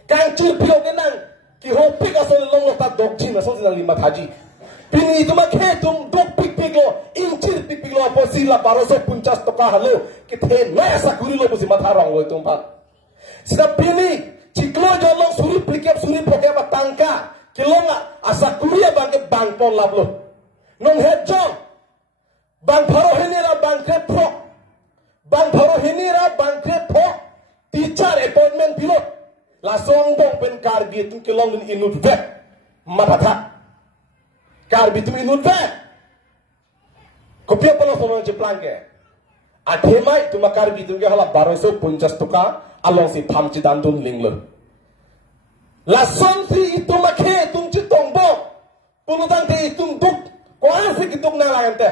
kancil pig ke nang ki ho pig asol long ta dok jin asol nang ni mathaji Pini itu makhe tum dok pik lo, incir pik lo apa sila 1250 toka halo, kita naya sakuri lo busi matharong lo tum pat. Sida pini ciklo jolong suri pikap tangka, kilong asakuri bangke bangpon lab lo. Nong hejong, bang pharo henira bangke phok, bang pharo henira bangke phok, teacher appointment pilot, lasong dong pen karbi tum kilong inut vet, matata. Karbi tu inut vet. Kopiya pala sono jeplang ke. Athemai tu makarbi tu ke hala 1250 toka along si tham chidan dun linglo. La son si itu makhe tum chi tongbo. Punutang te itum duk ko ase ki tum na lagante.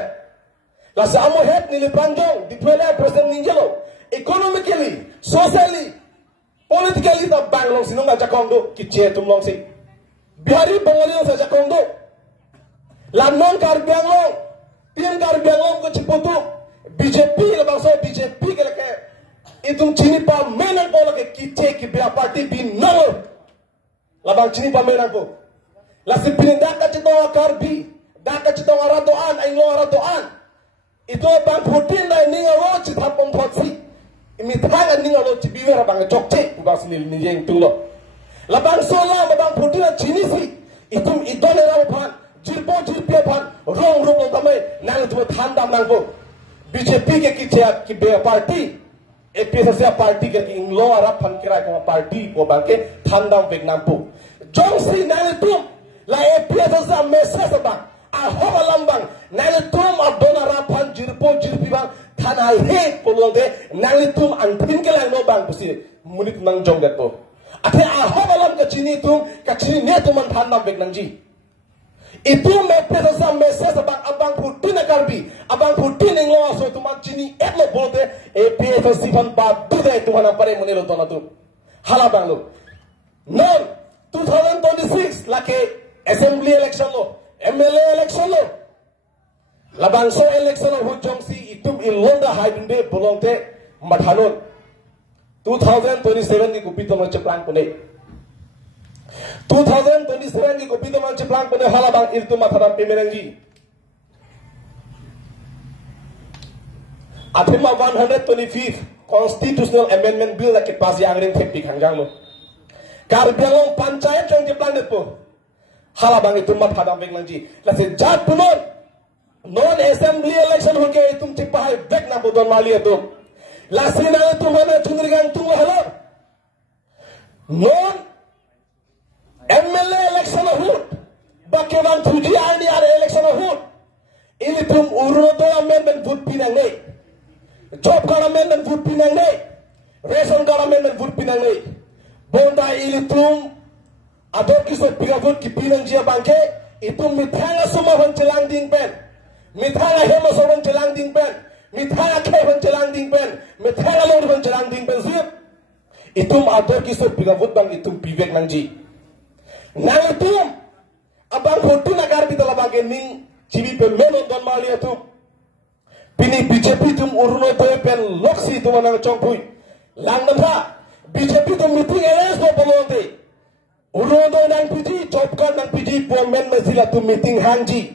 La sa amo het ni le panjong dipela present ninjelo. Economically, socially, politically the banglong sinong jakong do ki che tum long si. Bihari Bengali sa jakong do. Lamnon Karbiang long, Tiang Karbiang long ko ciputu, BJP labang so BJP ke leke, itung cini pa menang ko leke kice ki bia party bin nol, labang cini pa menang ko, lasi pinindak ka citong Karbi, daka citong aradoan, ay lo aradoan, ito bang putin na ninga lo citapong potsi, imitanga ninga lo cibiwer bang jokce, bang sinil niyeng tulo, labang so labang putin na cini si, itung idon na pan. Jirpo pan rong rong tamai nang tu thandam nang po BJP ke kichya ki be party APSA party ke inglo ara phan kira ko party ko bangke thandam bek nang po jongsi nang tu la APSA message ba a hoba lambang nang tu abdona ra phan jirpo bang thanal he polonde nang tu an thin ke lang no bang pusi munit nang jonggat po athe a hoba lam ka chini tu ka chini ne tu man thandam bek nang ji. Itu mepesa message abang putin na karbi abang putin ng law so tumak chini etlo bote APS sifan ba dude tu hana pare munelo to na tu halabang lo non 2026 lake assembly election lo MLA election lo labang so election lo hujong si itum ilonda haibinde bolongte mathanon 2027 ni kupito mo cheplang kunai 2027 की कॉपी तो मंच प्लान बने हाला बांग इर्तु माथाराम पेमेरंगी अथेमा 125th constitutional amendment bill la के पास यांगरें थे पिखंगांग लो कारबियांगों पंचायत जों के प्लान देतो हाला बांग इर्तु माथाराम पेमेरंगी लसे जात पुनों non assembly election होके तुम चिपा है बेक ना बोतल माली है तो लसे ना तुम है ना चुंदरीगांग तुम hello non MLA election hood, bakewan tuji ani are election hood. Ini tum urunoto amendment vote pinang nei, job card amendment vote pinang nei, ration card amendment vote pinang nei. Bonda ini tum adok kisah piga vote ki pinang jia bangke, itum mithanga suma van celang ding pen, mithanga hema soban celang ding pen, mithanga khe van celang ding pen, mithanga lor van celang ding pen sip. Itum adok kisah piga vote bang itum pivek nangji. Nang itu, abang foto nagar kita labage ning cibi pemenon don malia tu. Pini BJP tum uruno toy pen loksi tu manang chongpui. Lang nampa BJP tum meeting eles no polonte. Uruno toy nang PG job card nang PG pomen mesila tu meeting hangji.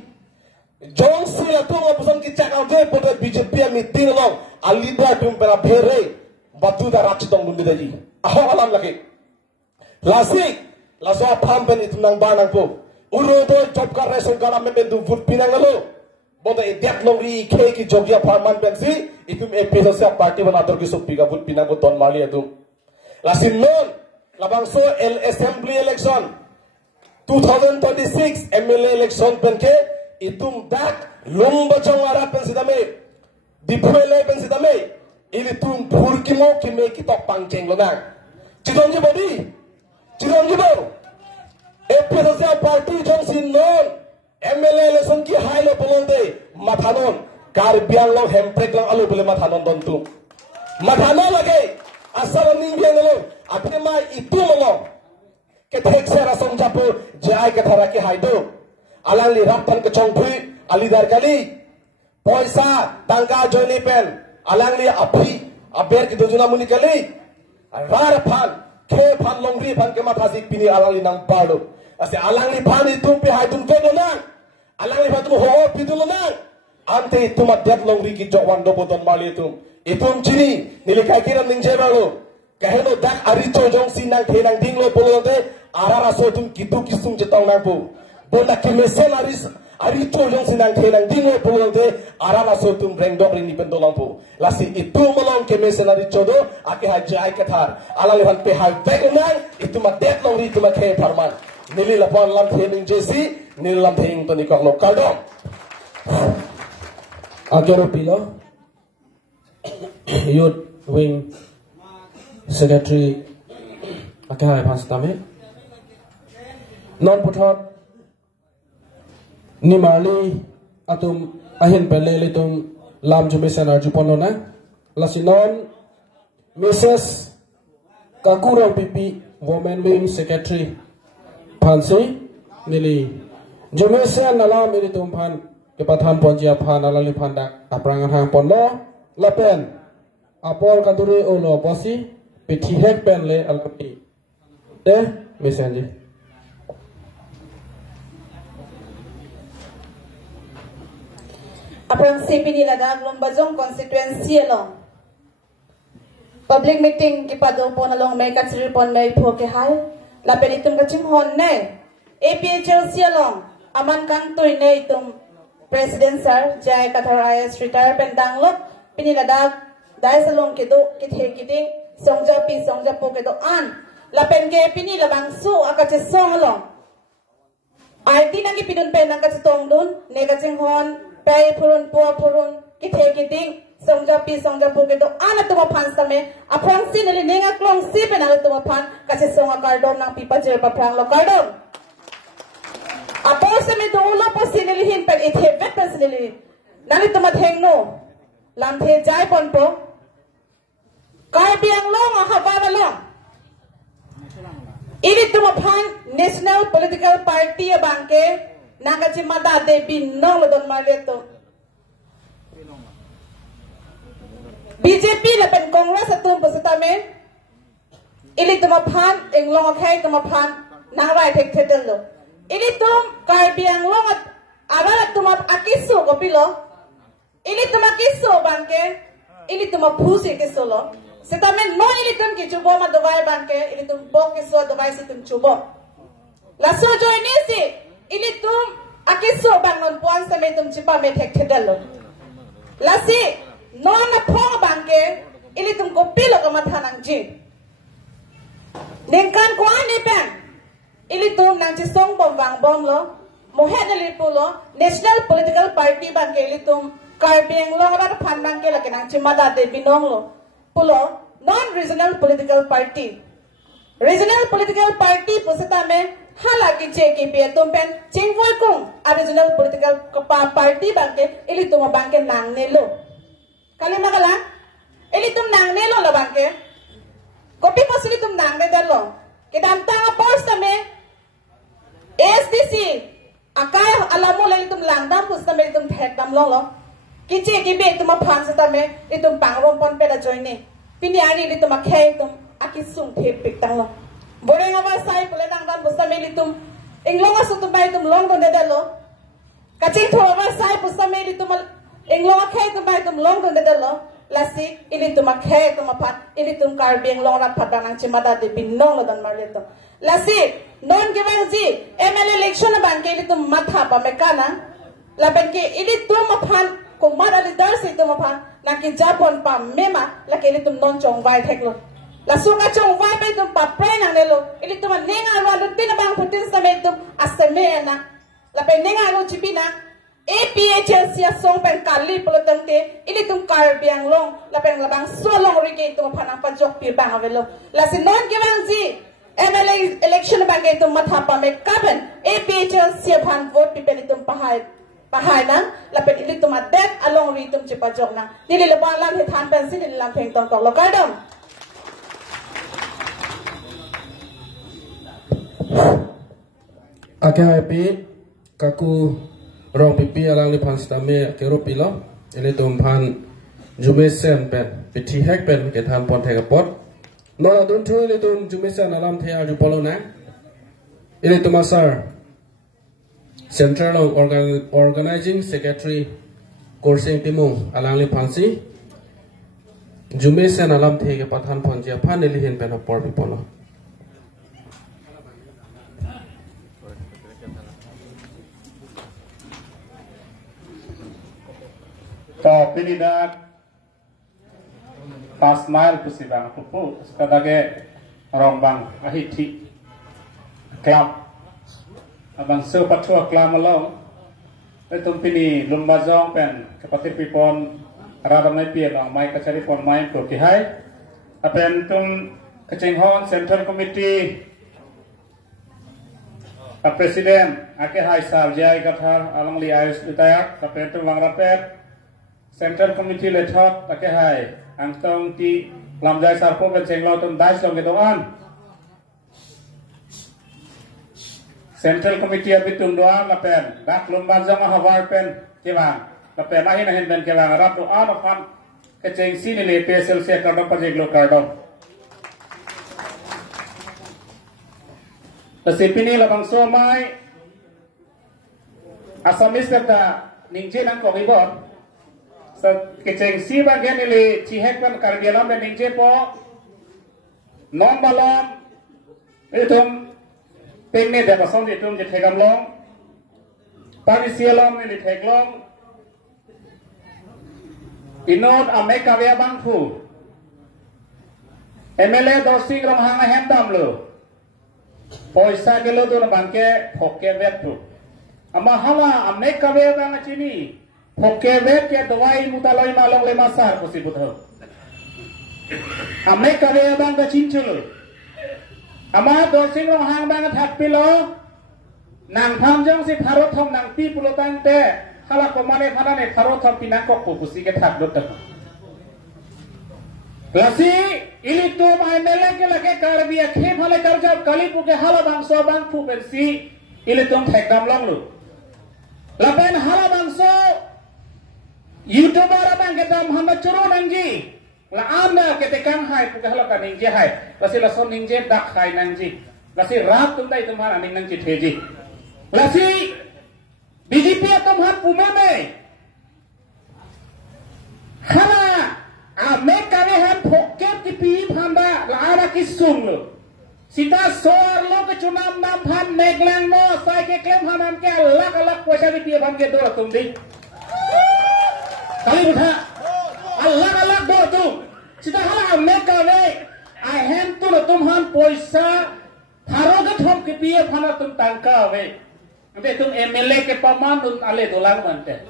Jong sila tu ngapusan kicak aja pada BJP meeting long alida tum pera bhere batu da rachitong bundu daji. Aho alam lagi. Lasik laso pampen itu nang banang po urodo job card ration card amendment du vote pinang lo boda idiak longri ke ki jogja farman pensi itu APSA party banator ki sopiga vote pinang ko ton mali adu lasin non labang so assembly election 2026 MLA election penke itum dak lumba chongara pensi dame dipele pensi dame ini tum burkimo ki me ki tok pangcheng lo nang chidonji bodi Chirong APSA party jongsin non MLA election ki hailo polonde mathanon karbiang long hemprek long alu bole mathanon dontu mathanon lage asal ningbiang lo apne ma itu lo ke thek se rasam japo jai ke thara ki haido alali raptan ke chongpui ali dar kali poisa tangka joini pen alangli api aber ki dojuna muni kali rar phan ke phan longri phan ke matha sik pini alali nang pado ase alangli phan itum pe hai tum ko dona alang lihat tu ho pidul na ante tumat diat long riki jokwan do boton mali itum chini nilikai kiran ning jebalo kahelo dak ari chojong sinang thenang dinglo bolode arara sotum kitu kisum jetong nang bu bonda kemesen ari chojong sinang thenang dinglo bolode arara sotum brengdok rini pendolang bu lasi itu molong kemesen ari chodo ake hajai kathar alang lihat pe hai begunang itu mat diat long ri tumat he farman nili lapon lam thening jesi nili lam thing to nikok lokal dom Agero pilo Youth Wing Secretary Akai Pastame Non Putot Nimali Atum Ahin Pelele Tum Lam Jumesan Arjuponona Lasinon Mrs. Kakura Pipi Women Wing Secretary Pansi Nili Jumesan Alam Ilitum Pan Kepatan Ponjia Pan Alali Pandak Aprangan Hang Pondo Lapen Apol Kaduri Olo Posi Piti Hek Pen Le Alami Mesenji Aprang CP nila da Lumbazong constituency along public meeting kipado po na long may katsiri po may po kehal lapen itong kaching hon ne APHLC along aman kang tuy ne itong President Sir Jai Katharayas retire pendanglok piniladag dahil sa long kido kithe songja po kido an lapen ke pinilabang su akache song along ID nang ipinun pen nang kachitong dun negaching hon pay purun kithe songja po kido an atuma pan same aprang sinili nenga klong si penal atuma pan kache songa kardom nang pipa jer paprang lo kardom Apos sa may dulo po sinilihin pag itibet pa sinilihin. Nang itumatheng no. Lamthe jay pon po. Karbiang long ang habana long. Ini tumapan National Political Party bangke nakachimada de binong don maleto. BJP lapen Congress atum po sa tamin. Ini tumapan inglong akay tumapan nangray tek-tetel Ini tum karbiang long at aral tumat akiso kopilo. Ini tumakiso bangke. Ini tumapusi kisolo. Setamen no ini tum kichubo madogay bangke. Ini tum bok kiso dogay si tum chubo. Laso joy nisi. Ini tum akiso bangon puan sa may tum chipa may tek-tedelo. Lasi no na pong bangke. Ini tum kopilo kamathanang ji. Ningkan kuan ni pen. Ilitum nang chisong bom lo mohed alipulo National Political Party bangke ilitum karbeng lo rat phan bangke lake nang chimada de binong lo pulo non-regional political party pusata me halaki che ki pe tumpen chingwal kung regional political party bangke ilitum bangke nang nelo kalima kala ilitum nang nelo lo bangke kopi posilitum nang ne dalo kidam tanga posta me SDC akai alamu le itum langdam pusta me itum thekdam lo kiche kibe itum phang sata me itum pangrom pon peda joine pini ari itum akhe itum akisung thep piktang lo borenga ba sai pule langdam pusta me itum inglonga sutum ba itum long don dedalo kaching tho ba sai pusta me itum inglonga khe itum ba itum long don dedalo lasi ilitum akhe itum phat ilitum karbeng long rat phatang chimada de binong lo dan marleto lasi non given ji MLA election bangke ilitum matha pa mekana laben ke ilitum phan kumara leader situm phan naki japon pa mema laki ilitum non chong vai theklo lasunga chong vai pe tum pa pre nang lelo ilitum nenga ro tin bang putin sametum asemena laben nenga ro chipina APHLC song pen kali polotante ilitum karbiang long laben labang solong rike tum phan pa jok pi bang avelo lasi non given ji MLA election bangke tum matha pa me kaben APHLC phan vote pi pen tum pahai nang lapet ilitum adet along ri tum chipa jok nang nili lebang lam he than pen sin lam theng tong kok lo kardom Akai pi kaku rong pipi alang li phan stame kero pilo ilitum phan jumesem pen piti hek pen ke than pon thek pot Nona dun thu ilitum jumesem alam the aju polo na ilitum asar Central Organizing Secretary Korsing Timung Alangli Pansi Jumesen alam thege pathan panjia paneli hin pen por bipono to pinidak pas mile pusibang pupu sekadage rombang ahiti club abang so patua club malong etum pini lumba jong pen kapati pipon radam nai pia long mai kacari pon mai pro ki hai apen tum kaceng hon central committee a president ake hai sab jai kathar along li ayus itayak apen tum lang rapet central committee le thot ake hai angtong ti lam jai sarpo pen cheng lo tum dai song ke doan central committee abitum doan apen dak lumba jong hawar pen kebang tapi nahin nahin dan kelang ratu ano fan keceng sini le pesel se kardo project lo kardo tasipini labang somai asamis kata ningje nang ko ibon sa keceng si bagian ile cihek kan karbialam dan ningje po non balom itum tenne de pason itum je thegam long pagi sialom ile theglong Inod ame kawya bangfu MLA dorsing rom hanga hendam lo poisa gelo tu bangke phokke vet tu ama hala ame kawya bang chini phokke vet ke dawai mutaloi malong le masar pusi budho ame kawya bang ka chinchulo ama dorsing rom hang bang thapilo nang tham jong si pharot thom nang pi pulotang te halak pemane panane tharot tham pinangkok pusi ke thak dot lasi ili tu MLA ke lake karbia khe phale karja kalipu ke hala bangso bang pu pensi ili tum thekam long lu lapen hala bangso youtuber bang ke dam hamba churu nangji la amna ke tekang hai pu ke hala ka ningje hai lasi lason ningje dak hai nangji lasi rap tum dai tum hana ning nangji theji lasi BJP atom hat pumeme hana ame kare han phoket ki pi phamba la ara ki sung lo sita sor lo ke chunam nam phan meglang no sai ke klem hanam ke alak alak paisa ki pi phan ke do tum di kali butha alak alak do tum sita hala ame kare I hem tu tum han paisa tharo ke thom ki pi phana tum tangka we Nanti itu MLA ke paman dun ale dolang mante.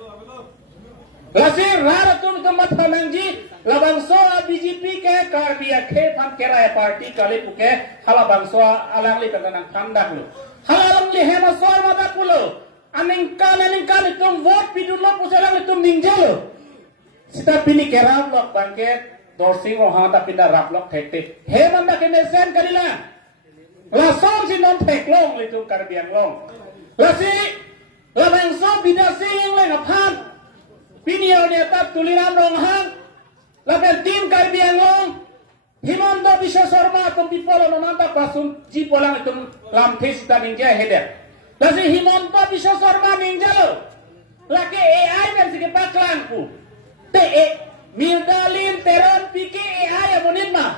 Lasi rara tun kemat panangji labang soa BJP ke karbia ke pan kera parti kali puke halabang soa alang li penanang kandak lu. Halang li hema soa mata pulo. Aningkan itu vote pidun lo pusalang itu ninja lo. Sita pini kera blok bangke dorsing rohan tapi dah rap blok tekte. Hema ndak kemesen kalila. Lasom si non teklong itu karbiang long. Lasi labang so bidasi yang lain apaan pinio dia tak tuliran ronghang labang tim karbiang long himondo bisa sorma tum pipolo nonanta pasun jipolang itu lamtis dan ninja hede lasi himondo bisa sorma ninja lo laki AI dan sikit paklangku te Mildalin teron pike AI amonin mah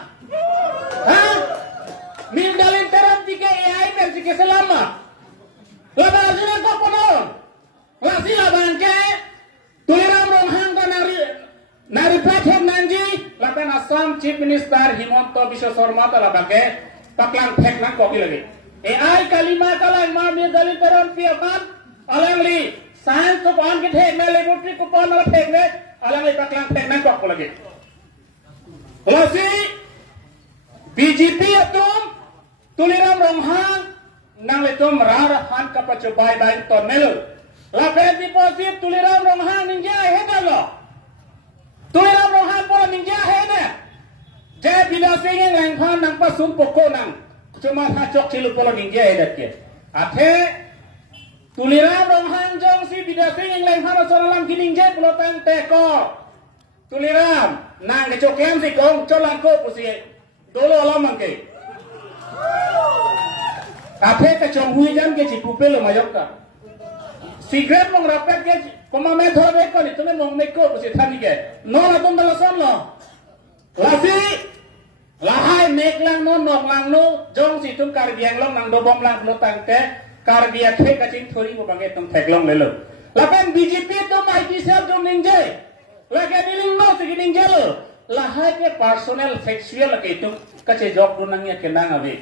Mildalin teron pike AI dan sikit selama Labang sila ko ponon, lasi labang ke, tuliram ronghang ka nari platform nanji, labang Assam Chief Minister Himonto Biswa Sarma ta labang ke, paklang thek nang kopi lagi. AI kalima kalang mamir dalil teron piapan, alang li, sahan kupon ke thek me laboratory kupon ala thek me, alang li paklang thek nang kopi lagi. Lasi BJP atum, tuliram ronghang, nang letum rara han kapacu bai bai tornelo la peti posip tuliram ronghang ninja heda lo tuliram ronghang pola ninja heda je bila singeng lang phan nang pasun poko nang cuma hacok cilu pola ninja heda ke athe tuliram ronghang jong si bila singeng lang phan soralam kininja pulo tang teko tuliram nang kecokem si kong colang ko pusi dolo lamang ke Ape ke chong hui jam ke cipu pelo mayok ka. cigarette mong rapet ke koma me thor be ko ni tume mong me ko pusi thani ke no la tum dala son lo lasi lahai mek lang no nok lang no jong si tum kar biang long nang do bom lang lo tang te kar bia the ka ching thori mo bange tum thek long le lo la pen BJP tum ai ki sel tum ning je la ke diling no si ning je lo lahai ke personal sexual ke tum ka che job du nang ya ke nang ave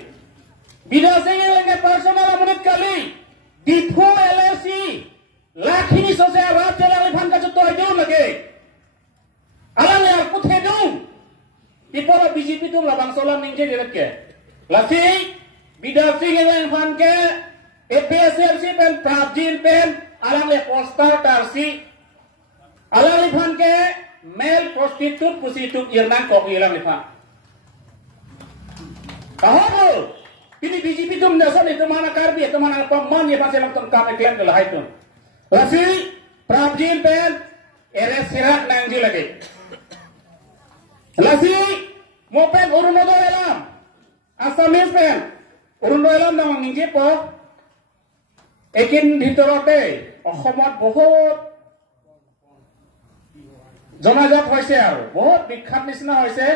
bidase ke personal amunit kali dipo LSC lakhini sose rat chala phan ka to jo lage alang ya puthe dong dipo BJP tum labang solam ning je direk ke lasi bidase ke phan ke APSLC pen prabjil pen alang le poster tarsi alang le phan ke male prostitute prostitute irnang kok ilang le phan kaholo ini BJP tum dasar itu mana karbi itu mana pemman ya pasal tum kami klaim ke lahai tum lasi prabjil pen eres sirat nang ji lagi lasi mopen urunodo elam asamis pen urunodo elam nang ningje po ekin ভিতৰতে অসমত বহুত জনাজাত হৈছে আৰু বহুত বিখ্যাত নিচিনা হৈছে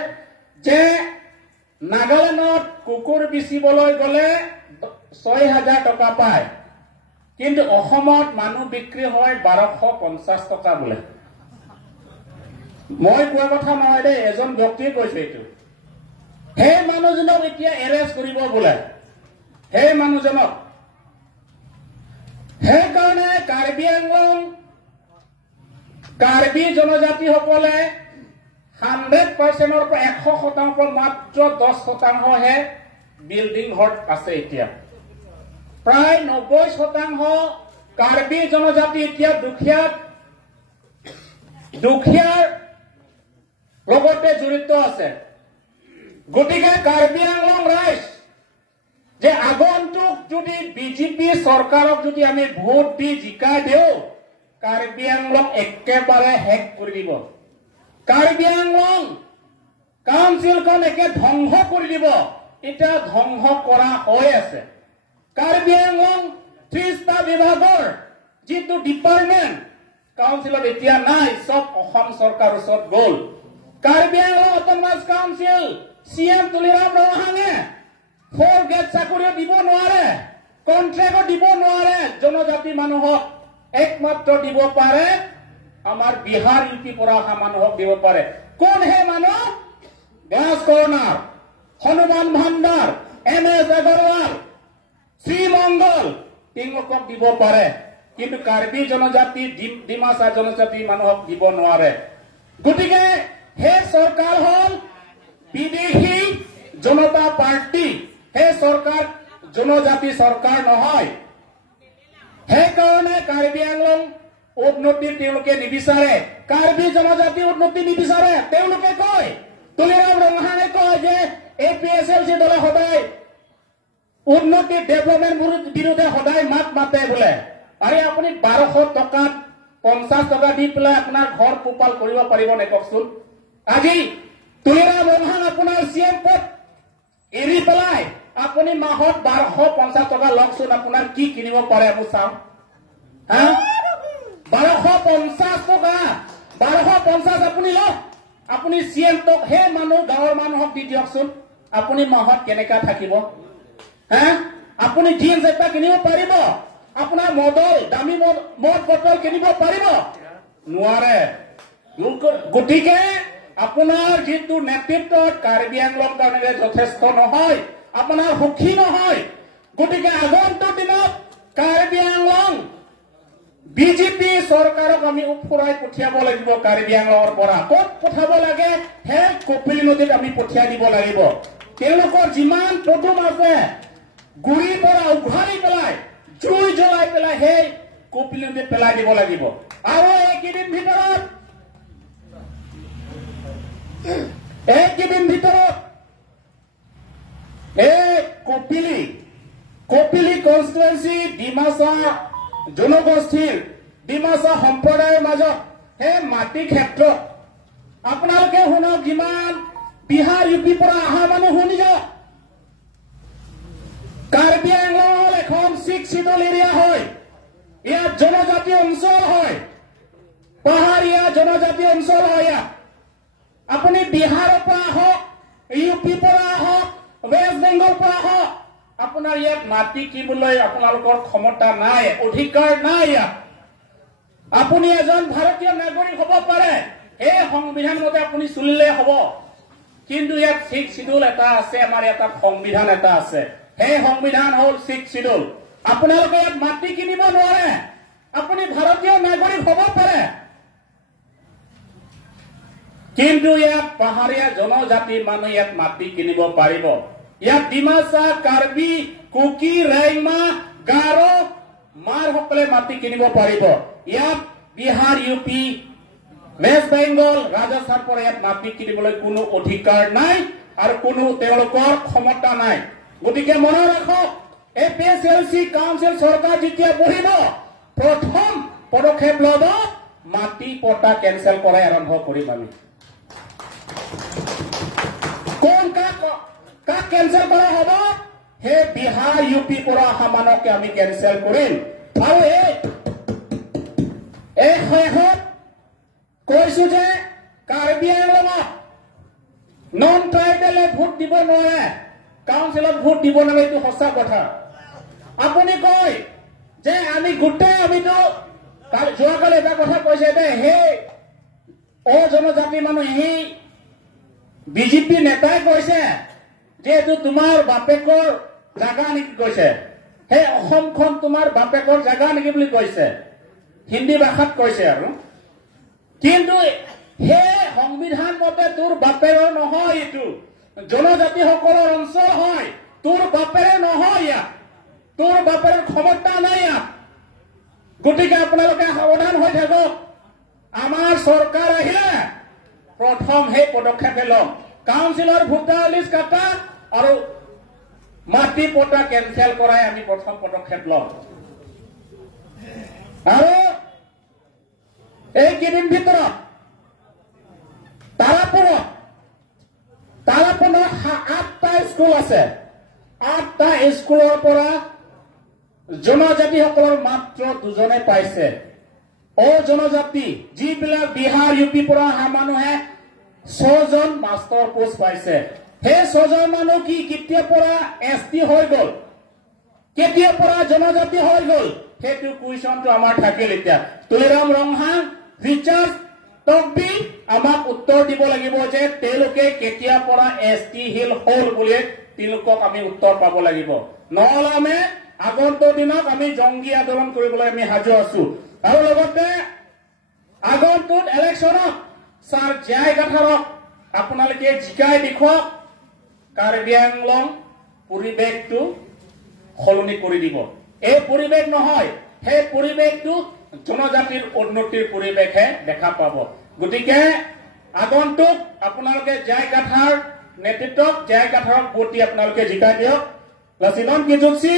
যে নাগালেণ্ডত কুকুৰ বিচিবলৈ গলে ৬,০০০ টকা পায় কিন্তু অসমত মানুহ বিক্ৰী হয় ১২৫০ টকা বোলে মই কোৱা কথা নহয় দে এজন ব্যক্তিয়ে কৈছে এইটো হে মানুহজনক এতিয়া এৰেষ্ট কৰিব বোলে হে মানুহজনক हे कारणे कार्बी आंगलং कार्बी जनजाति সকলে 100% ৰ পৰা 100% মাত্ৰ 10% হে বিল্ডিং ঘৰ আছে এতিয়া প্ৰায় 90% कार्बी জনজাতি এতিয়া দুখীয়াৰ লগতে জড়িত আছে গতিকে कार्बी आंगलং ৰাইজ যে আগন্তুক যদি বিজেপি সরকারক যদি আমি ভোট দি জিকা দেও কাৰ্বি আংলং একেবাৰে হেক কৰি দিব কাৰ্বি আংলং কাউন্সিলখন একে ধ্বংস কৰি দিব এটা ধ্বংস কৰা হৈ আছে কাৰ্বি আংলং ৩টা বিভাগৰ যেটো ডিপাৰ্টমেন্ট কাউন্সিলত এতিয়া নাই সব অসম সরকার ওচৰত গল Karbi Anglong autonomous council CM Tuliram ৰহাঙে 4 গেট চাকৰি দিব নোৱাৰে কন্ট্ৰেক্ট দিব নোৱাৰে জনজাতি মানুহক একমাত্ৰ দিব পাৰে আমাৰ বিহাৰ ইউপি পৰা অহা মানুহক দিব পাৰে কোন হে মানুহ গ্যাস কৰ্ণাৰ হনুমান ভাণ্ডাৰ MS আগৰৱাল শ্ৰীমংগল তেওঁলোকক দিব পাৰে কিন্তু কাৰ্বি জনজাতি ডিমাছা জনজাতি মানুহক দিব নোৱাৰে গতিকে হে চৰকাৰ হল বিদেশী জনতা পাৰ্টি হে সরকার জনজাতি সরকার নহয় হে কারণে কাৰ্বি আংলং উন্নতি তেওঁলোকে নিবিচাৰে কাৰ্বি জনজাতি উন্নতি নিবিচাৰে তেওঁলোকে কয় তুলিৰাম ৰঙাহাঙে কয় যে APSLC দলে সদায় উন্নতি ডেভেলপমেন্ট বিৰুদ্ধে সদায় মাত মাতে বোলে আৰে আপুনি 1200 টকাত 50 টকা দি পেলাই আপোনাৰ ঘৰ পোপাল কৰিব পাৰিব নে কওকচোন আজি তুলিৰাম ৰঙাহাঙ আপোনাৰ CM পদ এৰি পেলাই আপুনি মাহত 1250 টকা লকচোন আপোনাৰ কি কিনিব পাৰে আমি চাও হা 1250 টকা 1250 আপুনি লওক আপুনি CM টক হে মানুহ গাঁৱৰ মানুহক দি দিয়কচোন আপুনি মাহত কেনেকা থাকিব হা আপুনি জিন্স এটা কিনিব পাৰিব আপোনাৰ মডল দামী মদ বটল কিনিব পাৰিব নোৱাৰে গতিকে আপোনাৰ যেটো নেতৃত্বত কাৰ্বি আংলং কাৰণে যথেষ্ট নহয় আপোনাৰ সুখী নহয় গতিকে আগন্তুক দিনত কাৰ্বি আংলং বিজেপি সরকারক আমি উপৰাই পঠিয়াব লাগিব কাৰ্বি আংলঙৰ পৰা ক'ত পঠাব লাগে হে কপিলী নদীত আমি পঠিয়াই দিব লাগিব তেওঁলোকৰ যিমান পদুম আছে গুৰি পৰা উঘাৰি পেলাই জুই জ্বলাই পেলাই হে কপিলী নদীত পেলাই দিব লাগিব আৰু এইকেইদিন ভিতৰত কপিলী কনস্টিটুৱেন্সি ডিমাছা জনগোষ্ঠীৰ ডিমাছা সম্প্ৰদায়ৰ মাজত হে মাটি ক্ষেত্ৰত আপোনালোকে শুনক যিমান বিহাৰ ইউপি পৰা অহা মানুহ শুনি যাওক কাৰ্বি আংলং এখন 6 সিটল এৰিয়া হয় ইয়াত জনজাতি অঞ্চল হয় পাহাৰীয়া জনজাতি অঞ্চল হয় ইয়াত আপুনি বিহাৰৰ পৰা আহক ইউপি পৰা আহক ৱেষ্ট বেংগল পৰা আহক আপোনাৰ ইয়াত মাটি কিনিবলৈ আপোনালোকৰ ক্ষমতা নাই অধিকাৰ নাই ইয়াত আপুনি এজন ভাৰতীয় নাগৰিক হ'ব পাৰে এই সংবিধান মতে আপুনি চলিলে হ'ব কিন্তু ইয়াত 6 শিডিউল এটা আছে আমাৰ এটা সংবিধান এটা আছে সেই সংবিধান হ'ল 6 শিডিউল আপোনালোকে ইয়াত মাটি কিনিব নোৱাৰে আপুনি ভাৰতীয় নাগৰিক হ'ব পাৰে কিন্তু ইয়াত পাহাৰীয়া জনজাতিৰ মানুহ ইয়াত মাটি কিনিব পাৰিব ইয়াত ডিমাচা কাৰ্বি কুকি ৰাইমা গাৰো মাৰসকলে মাটি কিনিব পাৰিব ইয়াত বিহাৰ ইউপি ৱেষ্ট বেংগল ৰাজস্থান পৰা ইয়াত মাটি কিনিবলৈ কোনো অধিকাৰ নাই আৰু কোনো তেওঁলোকৰ ক্ষমতা নাই গতিকে মনত ৰাখক এপিএছএলচি কাউন্সিল চৰকাৰ যেতিয়া বহিব প্ৰথম পদক্ষেপ ল'ব মাটি পট্টা কেনচেল কৰাই আৰম্ভ কৰিম আমি কোন কাক কেনচেল কৰা হ'ব হে বিহাৰ ইউপি পৰা অহা মানুহকে আমি কেনচেল কৰিম আৰু এই শেষত কৈছো যে কাৰ্বি আংলঙত নন ট্ৰাইবেলে ভোট দিব নোৱাৰে কাউন্সিলত ভোট দিব নোৱাৰে এইটো সঁচা কথা আপুনি কয় যে আমি গোটেই আমিতো যোৱাকালি এটা কথা কৈছে যে সেই জনজাতি মানুহ সেই বিজেপি নেতাই কৈছে যে এইটো তোমাৰ বাপেকৰ জাগা নেকি কৈছে সেই অসমখন তোমাৰ বাপেকৰ জাগা নেকি বুলি কৈছে হিন্দী ভাষাত কৈছে আৰু কিন্তু সেই সংবিধান মতে তোৰ বাপেৰৰ নহয় এইটো জনজাতিসকলৰ অঞ্চল হয় তোৰ বাপেৰে নহয় ইয়াত তোৰ বাপেৰৰ ক্ষমতা নাই ইয়াত গতিকে আপোনালোকে সাৱধান হৈ থাকক আমাৰ চৰকাৰ আহিলে প্ৰথম সেই পদক্ষেপে ল'ম কাউন্সিলৰ ভোটাৰ লিষ্ট কাটা আৰু মাটি পট্টা কেনচেল কৰাই আমি প্ৰথম পদক্ষেপ ল'ম আৰু এইকেইদিন ভিতৰত তাৰাপুৰত 8টা স্কুল আছে 8টা স্কুলৰ পৰা জনজাতিসকলৰ মাত্ৰ 2জনে পাইছে জনজাতি যিবিলাক বিহাৰ ইউপি পৰা অহা মানুহে 6জন মাষ্টৰ পোষ্ট পাইছে সেই 6জন মানুহ কি কেতিয়াৰ পৰা এছটি হৈ গ'ল কেতিয়াৰ পৰা জনজাতি হৈ গ'ল সেইটো কুৱেশ্যনটো আমাৰ থাকিল এতিয়া তুলিৰাম ৰংহাং ৰিচাৰ্জ তকবি আমাক উত্তৰ দিব লাগিব যে তেওঁলোকে কেতিয়াৰ পৰা এছটি হিল হ'ল বুলি তেওঁলোকক আমি উত্তৰ পাব লাগিব নহ'লে আমি আগন্তুক দিনত আমি জংগী আন্দোলন কৰিবলৈ আমি সাজু আছো আৰু লগতে আগন্তুক ইলেকশ্যনত ছাৰ জয় গাথাৰক আপোনালোকে জিকাই দেখুৱাওক কাৰ্বি আংলং পৰিৱেশটো সলনি কৰি দিব এই পৰিৱেশ নহয় সেই পৰিৱেশটো জনজাতিৰ উন্নতিৰ পৰিৱেশহে দেখা পাব গতিকে আগন্তুক আপোনালোকে জয় গাথাৰ নেতৃত্বত জয় গাথাৰক ভোট দি আপোনালোকে জিকাই দিয়ক লাচিনন কিজুচি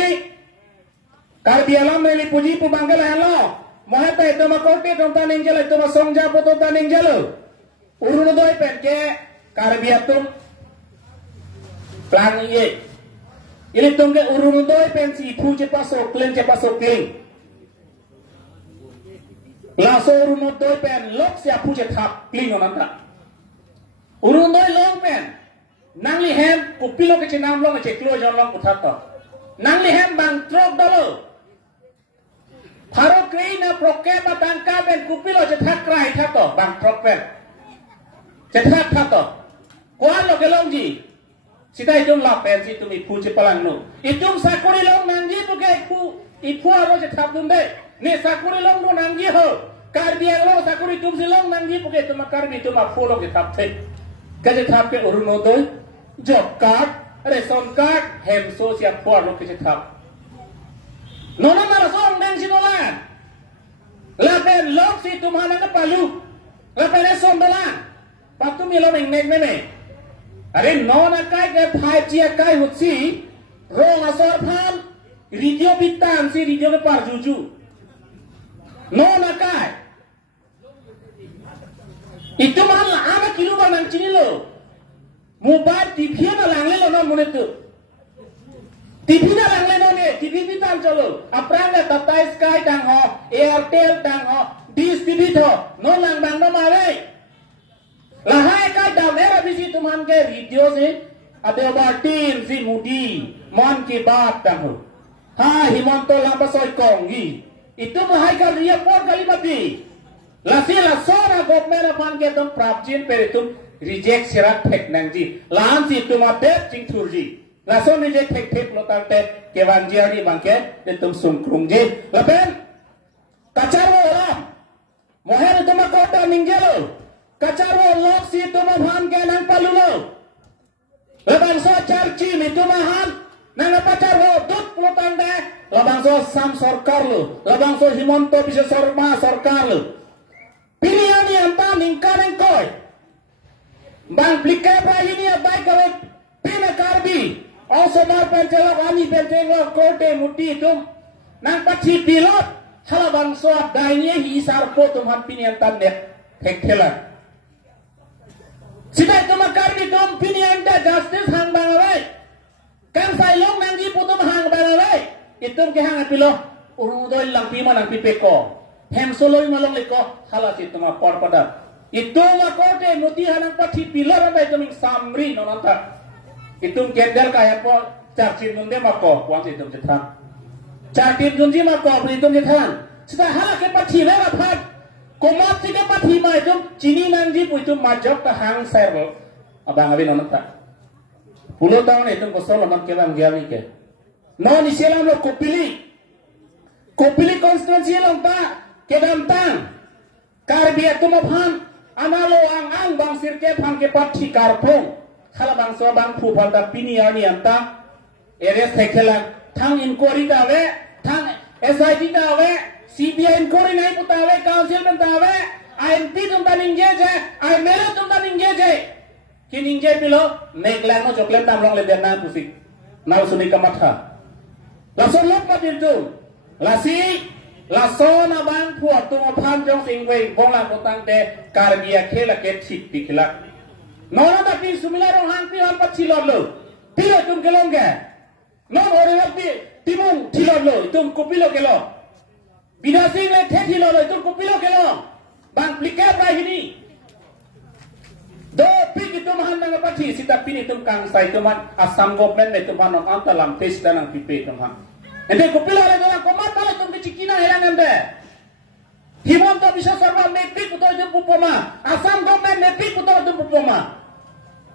Karbi alam meli puji pubanggal hello. Mohete itu makorti tonton ninjal itu masongja foto tan ninjal. Urun doi penke karbi atum plan ye. Ini tungge urun doi pensi ipu cepat sokling. Laso urun doi pen lok siapu cepat kling onanta. Urun doi long pen. Nangli hem kupilo kecinam long ceklo jolong uthato. Nangli hem bang trok dolo. Haro kena prokem batangka ben kupilo cetak krai thato bang trok pen. Cetak thato. Kuan lo kelongji. Sita idum la pen si tumi pu cepalan no. Idum sakuri long nangji tu ke ipu aro cetak dunde. Ni sakuri long no nangji ho. Karbi lo sakuri tum si long nangji puke tuma karbi tuma polo ke tap the. Kaje tap ke uruno doi. Job card, ration card, hemso siap puar lo ke cetak. Nona marasong dan sinolan. Lapen lok si tumhana ke palu. Lapen esom belan. Patu milo meng meme. Are nona kai ke 5G kai hutsi. Rong asor phan. Radio bitan si radio ke par juju. Nona kai. Itu mahal ama kilo banang cini lo. Mobile TV na langle lo non monetu. TV na langle no ne. TV bitan cholo aprang le tatai sky dang ho airtel dang ho dis tv tho no lang bang no mare la hai ka da mera bisi tumhan ke video se ade ba team si mudi mon ki baat dang ho ha himonto lamba soi kongi itu mahai ka ria por kalimati la si la sora government fan ke tum prapjin peritum reject sirat thek nangji lan si tuma bet jing thurji la so reject thek lo tante ke wanjiari bangke de tum sum krungji la ben kacaro la moher tuma kota ningjelo kacaro lok si tuma fan ke nang palulo la ban so charchi mi tuma han nang pacaro dut lo tante la bang so sam sarkar lo la bang so himonto bisa sarma sarkar lo pilihan yang ta ningkareng koi bang plika pra ini abai kawe pina karbi also mar pencelok ani pencelok kote muti tum nang pachi pilot hala bang so dainya hisar po tum han pinian tan ne thekthela sidai tum karbi tum pinian ta justice hang bang awai kan sai long nang ji putum hang bang awai itum ke hang apilo urung doi lang pi manang pi peko hem soloi malong leko hala si tum por pada itu makote nuti hanang pachi pilar ada itu ming samri nonanta itu kendel kaya po cacim nunde mako kuang itu jetang cacim nunji mako itu jetang sudah hala ke pachi lera phat komat si ke pachi ma itu cini nangji pu itu majok ta hang servo abang abi nonanta 10 tahun itu kosol lamang ke bang giami ke non isilam lo kopili konstitusi lo ta ke damtang karbiya tumaphan analo ang bang sirke phang ke pathi karphong khala bang so bang phu phal da pini ani anta eres thekela thang inquiry da we thang SIT da we CBI inquiry nai puta we council men da we IMP tum da ninge je I mera tum da ninge je ki ninge pilo neklang no choklem tam long le den na pusik nau suni kamatha la so lop pa dir tu la si la sona bang puat tu phan jong sing wei bong la potang te kargia khela ke thik pikla nona da pi sumila rong hang pi han pachi lor lo pilo tum kelong ge non ore la pi timung thilor lo tum kopilo kelo binasi le the thilor lo tum kopilo kelo bang plika pra hini do pi ki tum han nang pachi sita pini tum kang sai tum han asam government ne tum han on antalam tes danang pipe tum han ende kopilo le dona komat pala tum chikina helang ande himonto bisa sarwa mepi puto itu pupoma asam government mepi puto itu pupoma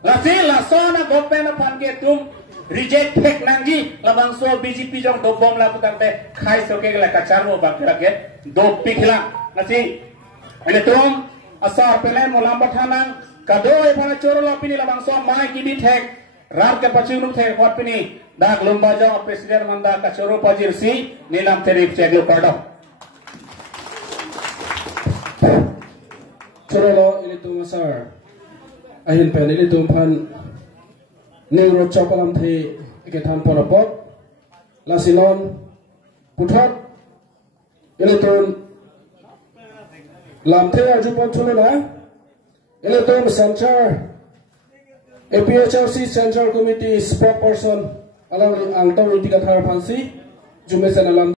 lasi lasona government pan ke tum reject thek nangji labang so BJP jong do bom la putang te khai soke la kacharmo bakra ke do pikla lasi ene tum asar pelen molam bathanang kado e phana choro la pini labang so mai ki bi thek ram ke pachunum thek hot pini dak lomba jong presiden manda kachoro pajir si nilam terip cheglo pardo chorolo ini tu masar ahin pen ini tu pan neuro chopalam the ke tham porapot lasilon puthat ini tu lam the aju pon chulona ini tu center APHRC Central Committee spokesperson alang ang tawi tiga thar phansi jumesan alam